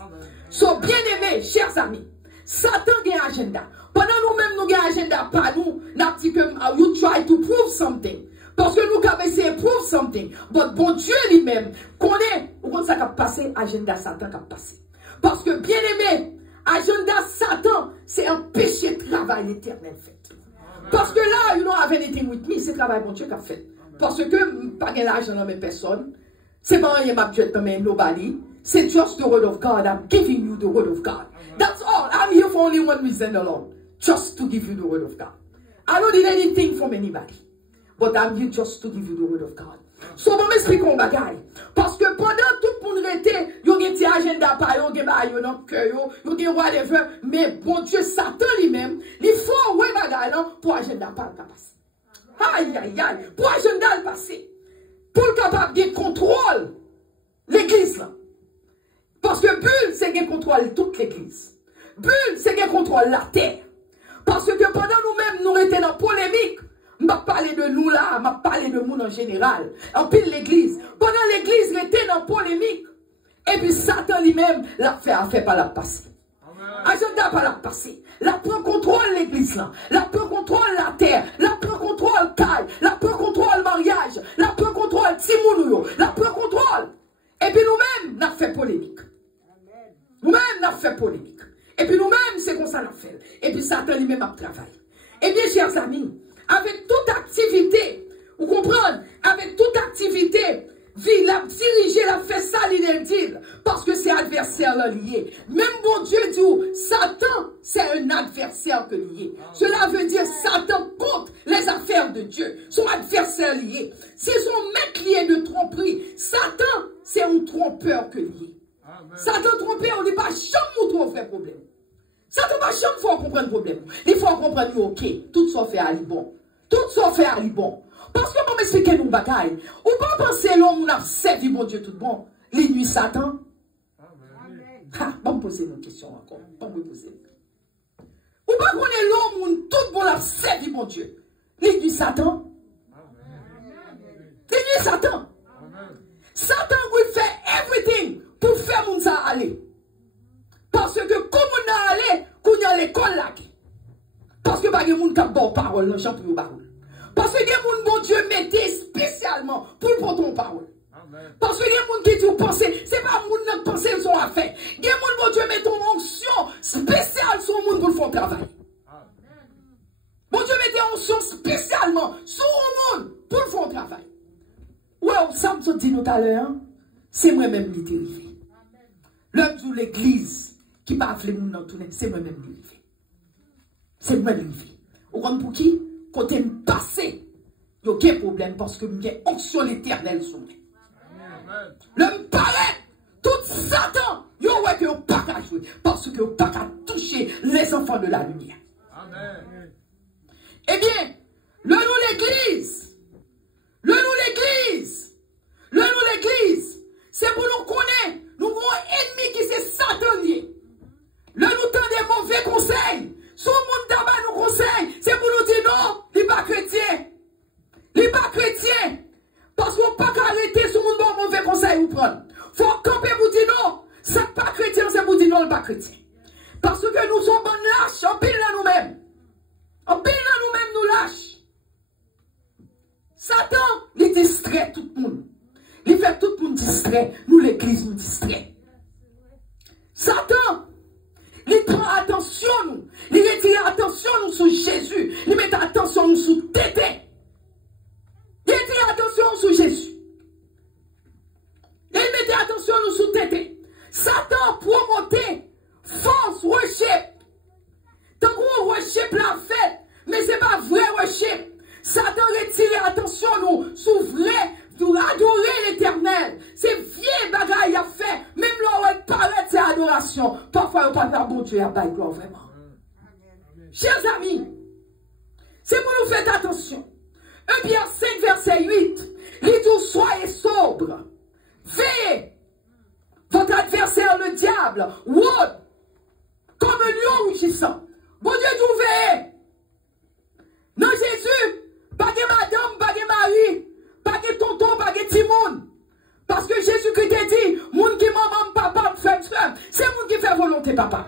So, bien aimés, chers amis, Satan a un agenda. Pendant nous-mêmes, nous avons un agenda par nous, nous dit que you try to prove something. Parce que nous avons essayé de prove something. But bon Dieu lui-même connaît, où ça a passé, agenda Satan qui a passé. Parce que, bien aimé, agenda Satan, c'est un péché de travail éternel fait. Parce que là, you don't have anything with me, c'est travail bon Dieu qui a fait. Parce que, pas de l'argent dans mes personnes, c'est pas rien m'a tué dans mes nobody, c'est just the word of God. I'm giving you the word of God. That's all. I'm here for only one reason alone. Just to give you the word of God. I don't need anything from anybody. But I'm here just to give you the word of God. So, je m'explique un bagay. Parce que pendant tout le monde était, il y a un petit agenda par yo, il y a un cœur, il y a whatever. Mais bon Dieu, Satan lui-même, il faut ouais bagay là pour agenda pas le passer. Aïe, aïe, aïe. Pour agenda le passer. Pour le capable de contrôle l'église là. Parce que Bulle, c'est qui contrôle toute l'église. Bulle, c'est qui contrôle la terre. Parce que pendant nous-mêmes, nous étions dans polémique. Je ne vais pas parler de nous là, je vais parler de nous en général. En pile l'église. Pendant l'église, il était dans polémique. Et puis Satan lui-même l'a fait par la passer. Agenda par la passer. La prend contrôle l'église là. La prend contrôle la terre. La prend contrôle taille. La prend contrôle mariage. La prend contrôle Timounouyo. La prend contrôle. Et puis nous-mêmes, nous avons fait polémique. Nous-mêmes, nous avons fait polémique. Et puis nous-mêmes, c'est comme ça nous fait. Et puis Satan lui-même a travaillé. Eh bien, chers amis, avec toute activité, vous comprenez, avec toute activité, vie, la diriger, la fait ça, l'inutile, parce que c'est adversaire lié. Même bon Dieu dit, Satan, c'est un adversaire que lié. Cela veut dire Satan contre les affaires de Dieu, son adversaire lié. C'est son maître lié de tromperie. Satan, c'est un trompeur que lié. Satan trompeur, on n'est pas jamais trop vrai problème. Satan pas jamais faut comprendre le problème. Il faut comprendre, ok, tout ça fait à bon. Tout ça fait à bon. Parce que pour m'expliquer nos bagailles, ou pas penser l'homme a servi mon Dieu tout bon, les nuits Satan. Ha, pas me poser une question encore. Pas me poser. Ou pas connaître l'homme tout bon a servi mon Dieu, les nuits Satan. Les nuits Satan. Satan will faire everything pour faire mon ça aller. Parce que comme on a allé, qu'on y a l'école là. Parce que pas de monde qui a bon parole dans champ pour parole. Parce que des gens, bon Dieu, mettait spécialement pour porter ton parole. Parce que des gens qui disent penser, c'est pas moun qui pense qu'ils sont à faire. Des gens, bon Dieu, met ton onction spéciale sur le monde pour le faire travail. Bon Dieu, met une onction spécialement sur le monde pour le faire travail. Ouais, ça me dit tout à l'heure, c'est moi-même qui t'ai arrivé. L'homme de l'église qui parle les gens dans tout le monde, c'est moi-même qui t'ai arrivé. C'est moi-même qui t'ai arrivé. Vous comprenez pour qui? Quand tu es passé, il n'y a aucun problème parce que il y a onction l'éternel sur moi. Le paraît, tout Satan, il n'y a pas qu'à jouer parce que pas qu'à toucher les enfants de la lumière. Amen. Eh bien, le nous l'église, c'est pour nous connaître, nous avons un ennemi qui c'est Satan lié. Le nous tend des mauvais conseils. Si le monde d'abord nous conseille, c'est pour nous dire non, il n'est pas chrétien. Il n'est pas chrétien. Parce qu'on ne peut pas arrêter si le monde a mauvais conseil vous prendre. Il faut camper pour dire non. Ce n'est pas chrétien, c'est pour dire non, il n'est pas chrétien. Parce que nous sommes lâches, on pile là nous-mêmes. On pile là nous-mêmes, nous lâches. Satan, il distrait tout le monde. Il fait tout le monde distrait. Nous, l'église, nous distrait. Satan, il prend attention nous. Il retire attention nous sur Jésus. Il met attention nous sur Tété. Il retire attention sur Jésus. Il met attention nous sur Tété. Satan promote false worship. Tant qu'on worship la fête, mais ce n'est pas vrai worship. Satan retire attention nous sur vrai. Pour adorer l'éternel. C'est vieux bagaille à faire. Même là où elle paraît c'est adoration. Parfois, on ne peut pas faire bon Dieu à bailler gloire vraiment. Chers amis, c'est pour nous faire attention. 1 Pierre 5, verset 8. Il dit, soyez sobre. Veillez. Votre adversaire, le diable, rôde comme un lion rugissant. Bon Dieu, vous veillez. Non, Jésus, pas de madame, pas de mari. Pas de tonton, pas de timoun. Parce que Jésus-Christ a dit, moun qui maman, papa, frère, c'est moun qui fait volonté, papa.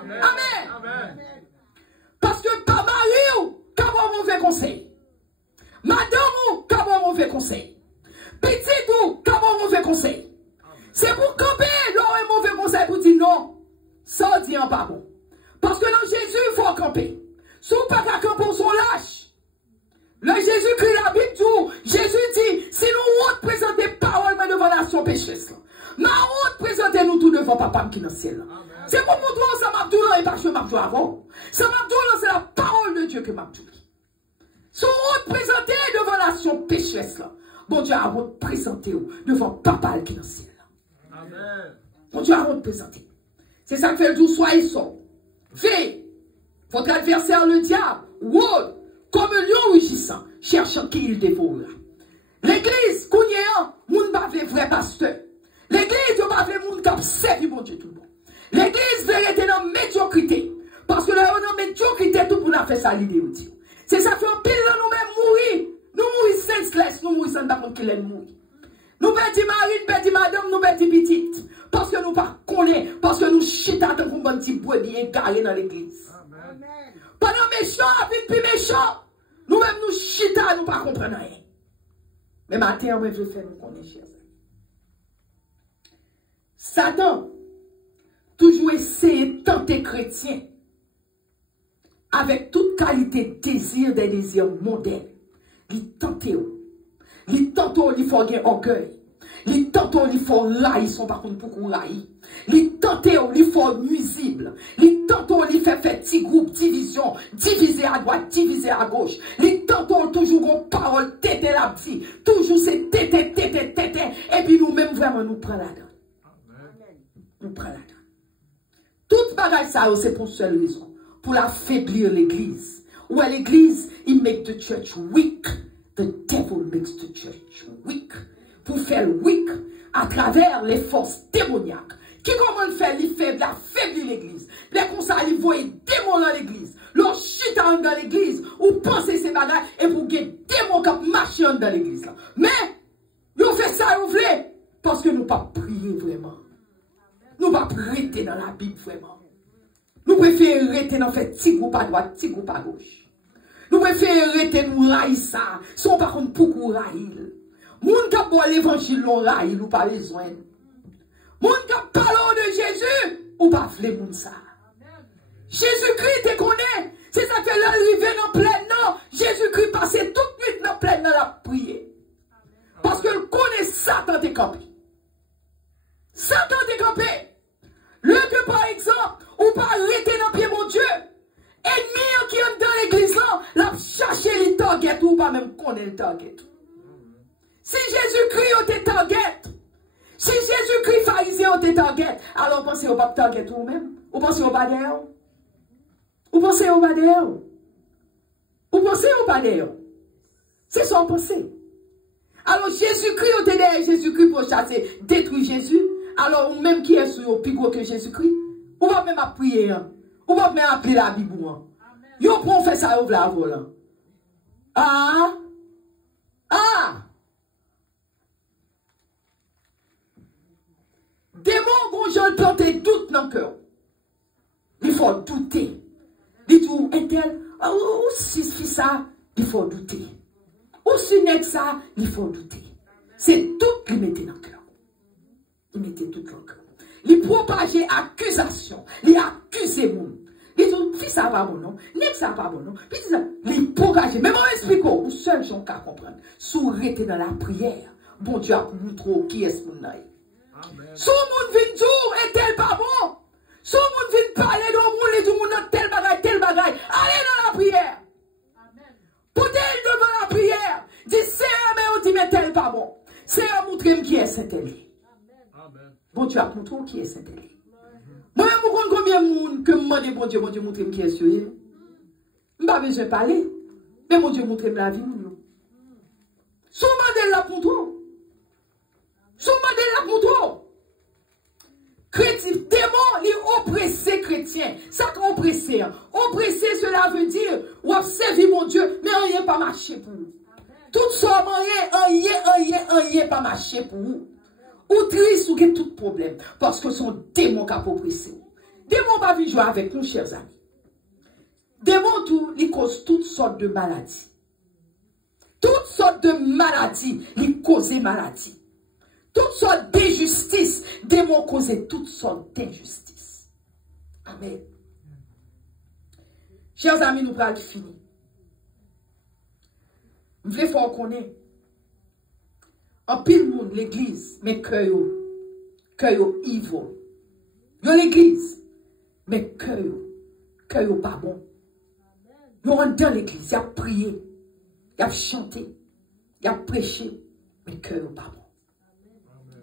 Amen. Amen. Amen. Parce que pas mari ou, comment mauvais conseil. Madame ou, comment mauvais conseil. Petit ou, comment mauvais conseil. C'est pour camper, là un mauvais conseil pour dire non. Ça dit en pas bon. Parce que dans Jésus, il faut camper. Si vous pas qu'à camper, on sont lâches. Le Jésus-Christ, la Bible dit, Jésus dit, si nous représentons parole devant la nation pécheresse, Ma honte, présentez-nous tout devant papa qui est dans le ciel. C'est pour montrer ça m'a dit et pas que m'a dit avant. Ça m'a dit c'est la parole de Dieu que m'a dit. Son honte présentée devant la nation pécheresse là. Bon Dieu a honte présentée devant papa qui est dans le ciel. Amen. Bon Dieu a honte présentée. C'est ça que fait le jour soyez sort. Veille. Votre adversaire le diable. Rôde. Comme un lion rugissant. Cherchant qui il dévorera. L'église, Kounéan, moun pas vrai pasteur. L'église, yo pas moun qui servi mon Dieu tout le monde. L'église veut être dans médiocrité. Parce que là, on a médiocrité tout pour nous faire ça l'idée. C'est ça fait un pile là, nous-mêmes mourir. Nous mourir senseless, nous mourir sans d'amour qu'il aime mourir. Nous perdons mari, nous perdons madame, nous perdons petite. Parce que nous pas connaissons, parce que nous chita pour un petit brebis égaré dans l'église. Pendant méchant, avec plus méchant, nous-mêmes nous chita, nous pas comprenons rien. Mais matin, on veut faire nous connaître, chers amis. Satan, toujours essayer de tenter chrétien avec toute qualité de désir, des désirs mondains. Il tente, il tente, il faut gagner orgueil. Il tente, il faut railler, son par contre beaucoup railler. Il tente, il faut nuisible. Il tente, il fait petit groupe, division, diviser à droite, diviser à gauche. Il tente toujours une parole, tété la vie. Toujours c'est tété, tété, tété. Et puis nous-mêmes vraiment nous prenons la donne. Nous prenons la donne. Toute bagaille ça, c'est pour une seule raison. Pour affaiblir l'église. Ou à l'église, il make the church weak. The devil makes the church weak. Pour faire weak à travers les forces démoniaques. Qui comment le faire? Il fait affaiblir l'église. Les comme ça, il voit des démons dans l'église. Leur chute dans l'église. Ou penser ces bagages et pour que des démons qui marchent dans l'église. Mais, ils fait ça, ils voulez. Parce que nous pas prier vraiment. Nous pas prêter dans la Bible vraiment. Nous préférons rester dans fait petit groupe à droite, petit groupe à gauche. Nous préférons rester nous railler ça. Son par contre beaucoup railler. Moun qui boit l'évangile l'on raille ou pas besoin. Moun qui parle de Jésus ou pas vle moun ça. Jésus-Christ te connaît. C'est ça que l'arrivée dans pleine non. Jésus-Christ passait toute nuit dans pleine dans la prière. Parce que connaît Satan te campé. Satan te campé. Le que par exemple, ou pas arrêter dans pied mon Dieu. Ennemi qui est dans l'église là, la chercher les targets ou pas même connaître le target. Si Jésus-Christ était target, si Jésus-Christ pharisien était target, alors pensez au pas target ou même, ou pensez au pas derrière. Ou pensez au pas derrière. Ou pensez au pas derrière. C'est son pensée. Alors Jésus-Christ était derrière Jésus-Christ pour chasser, détruire Jésus. Alors ou même qui est sur le plus gros que Jésus-Christ, ou va même à prier, ou va même appeler la Bible. Yo prend fait ça au volant. Ah! Ah! Démon, quand je planté doute dans le cœur. Il faut douter. Il dit, est-elle, ou si ça, il faut douter. Ou si n'est ça, il faut douter. C'est tout qu'il mettait dans le cœur. Il mettait tout dans le cœur. Il propageait accusation. Il accusait moun. Il dit, si ça va bon non, n'est ça va bon non. Puis il propageait. Mais moi, explique, ou seul j'en qu'à comprendre. Sous rester dans la prière, bon Dieu a montré qui est-ce qu'on a. Si moun vin jour est-elle pas bon? Si moun vin parler de moun, les moun dans tel bagay, allez dans la prière. Pour tel devant la prière, dit c'est mais on dit mais tel pas bon. C'est à montrer qui est Saint-Élie. Bon Dieu a montré qui est Saint-Élie. Moi, je connais combien de monde que me demande bon Dieu montre qui est sur lui. Je n'ai pas besoin de parler. Mais bon Dieu montre la vie. Si vous demandez la contrôle. Si vous demandez la contrôle. Chrétien, démon, il oppressé chrétien. Ça qu'on oppressé. Oppressé, cela veut dire, ou observer mon Dieu, mais rien pas marché pour vous. Tout ça, rien pas marché pour vous. Ou triste ou tout problème. Parce que son démon qui a oppressé. Démon va vivre jouer avec nous, chers amis. Démon, tout, il cause toutes sortes de maladies. Toutes sortes de maladies, il cause maladies. Toutes sortes d'injustices. Démons causent toutes sortes d'injustices. Amen. Chers amis, nous allons finir. Nous voulons qu'on connaisse. En pile monde, l'église, mais cœur, que yo evil. Yo l'église, mais que yo pas bon. Yo rentre dans l'église, y a prié, y a chanté, y a prêché, mais que yo pas bon.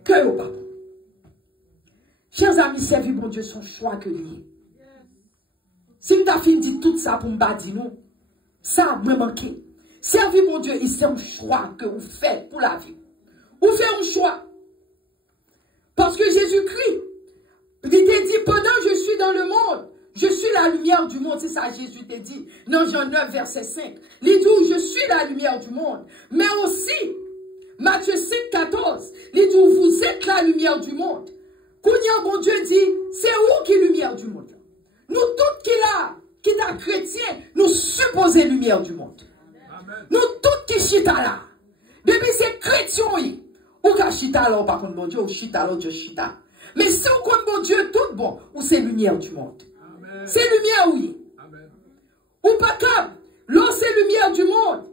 Que yo pas bon. Chers amis, servir mon Dieu, son choix que lié. Si nous avons dit tout ça pour me dire nous, ça m'a manqué. Servir mon Dieu, c'est un choix que vous faites pour la vie. Vous faites un choix. Parce que Jésus-Christ, il t'a dit, pendant que je suis dans le monde, je suis la lumière du monde. C'est ça Jésus t'a dit. Dans Jean 9, verset 5. Il dit, je suis la lumière du monde. Mais aussi, Matthieu 5, 14, il dit, vous êtes la lumière du monde. Kounia, bon Dieu dit, c'est où qui est lumière du monde? Nous tous qui là, qui est chrétien, nous supposons lumière du monde. Amen. Nous tous qui chita là. Depuis c'est chrétien, ou ka chita là, ou par contre bon Dieu, ou chita là, ou Dieu chita. Mais si vous connaissez bon Dieu, tout bon, ou c'est lumière du monde. C'est lumière, oui. Amen. Ou pas cap, là c'est lumière du monde.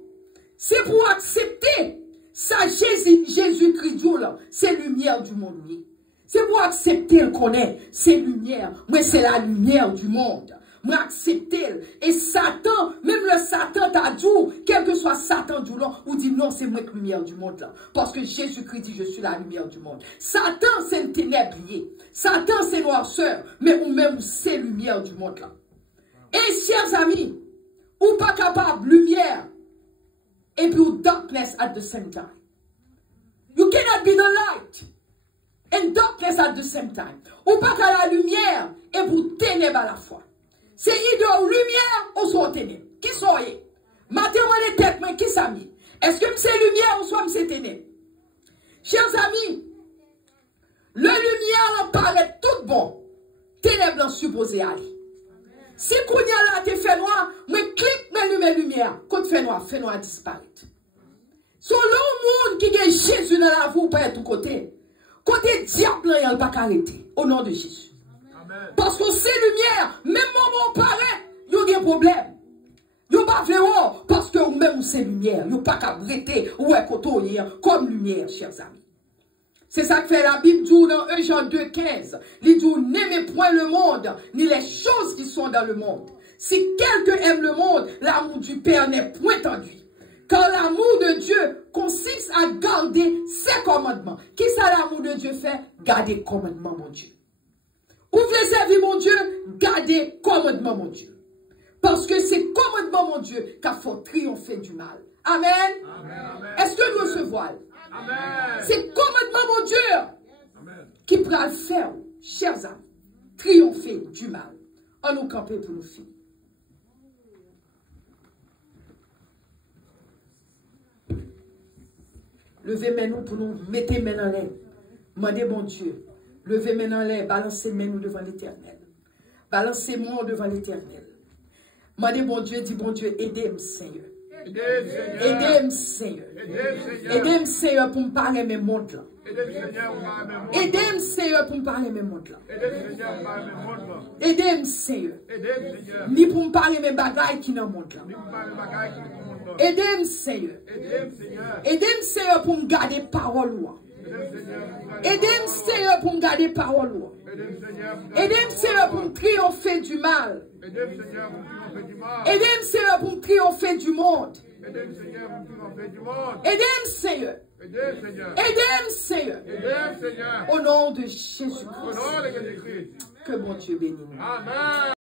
C'est pour accepter ça, Jésus-Christ, c'est lumière du monde, oui. C'est pour accepter le connaître, c'est lumière. Moi, c'est la lumière du monde. Moi, accepter. Et Satan, même le Satan t'a dit, quel que soit Satan du long, ou dit non, c'est moi la lumière du monde là. Parce que Jésus-Christ dit, je suis la lumière du monde. Satan, c'est une ténèbre liée. Satan, c'est noirceur. Mais ou même, c'est lumière du monde là. Et chers amis, ou pas capable, lumière, et puis ou darkness at the same time. You cannot be the light. And darkness at the same time. Ou pas qu'à la lumière et pour ténèbres à la fois. C'est idole lumière ou soit ténèbres. Qui soyez? Maintenant, les têtes, mais qui ça mis? Est-ce que c'est lumière ou soit c'est ténèbres? Chers amis, le lumière en paraît tout bon. Ténèbres en supposé aller. Si qu'on y a là, te fait noir, mais clique mes lumière. Quand fait noir disparaître. Sur le monde qui a Jésus dans la vie, pas de tout côté. Côté diable, il n'y a pas qu'arrêter. Au nom de Jésus. Amen. Parce que c'est lumière. Même moment paraît, il y a un problème. Il n'y a pas de parce que même c'est lumière. Il n'y a pas qu'à arrêter ou à côté comme lumière, chers amis. C'est ça que fait la Bible dit dans 1 Jean 2, 15. Il dit, n'aimez point le monde, ni les choses qui sont dans le monde. Si quelqu'un aime le monde, l'amour du Père n'est point en lui. Car l'amour de Dieu consiste à garder ses commandements. Qui ça l'amour de Dieu fait? Garder commandements, mon Dieu. Vous voulez servir mon Dieu? Gardez commandements, mon Dieu. Parce que c'est commandements, mon Dieu, qu'il faut triompher du mal. Amen. Amen. Est-ce que nous recevons? Amen. C'est commandements, mon Dieu, amen, qui pourra le faire, chers amis, triompher du mal. On nous camper pour nous finir. Levez maintenant pour nous, mettez maintenant l'air. Demandez mon Dieu. Levez maintenant l'air, balancez maintenant devant l'Éternel. Balancez-moi devant l'Éternel. Demandez mon Dieu, dis bon Dieu, aidez-moi Seigneur. Aidez-moi Seigneur. Aidez-moi Seigneur pour me parler mes mondes là. Aidez-moi Seigneur pour me parler mes mondes là. Aidez-moi Seigneur. Ni pour me parler mes bagailles qui dans le monde là. Aidez-moi Seigneur. Aidez-moi Seigneur pour me garder parole. Aidez-moi Seigneur pour me garder parole. Aidez-moi Seigneur pour me triompher du mal. Aidez-moi Seigneur pour me triompher du monde. Aidez-moi Seigneur. Aidez-moi Seigneur. Au nom de Jésus-Christ. Que mon Dieu bénisse. Amen.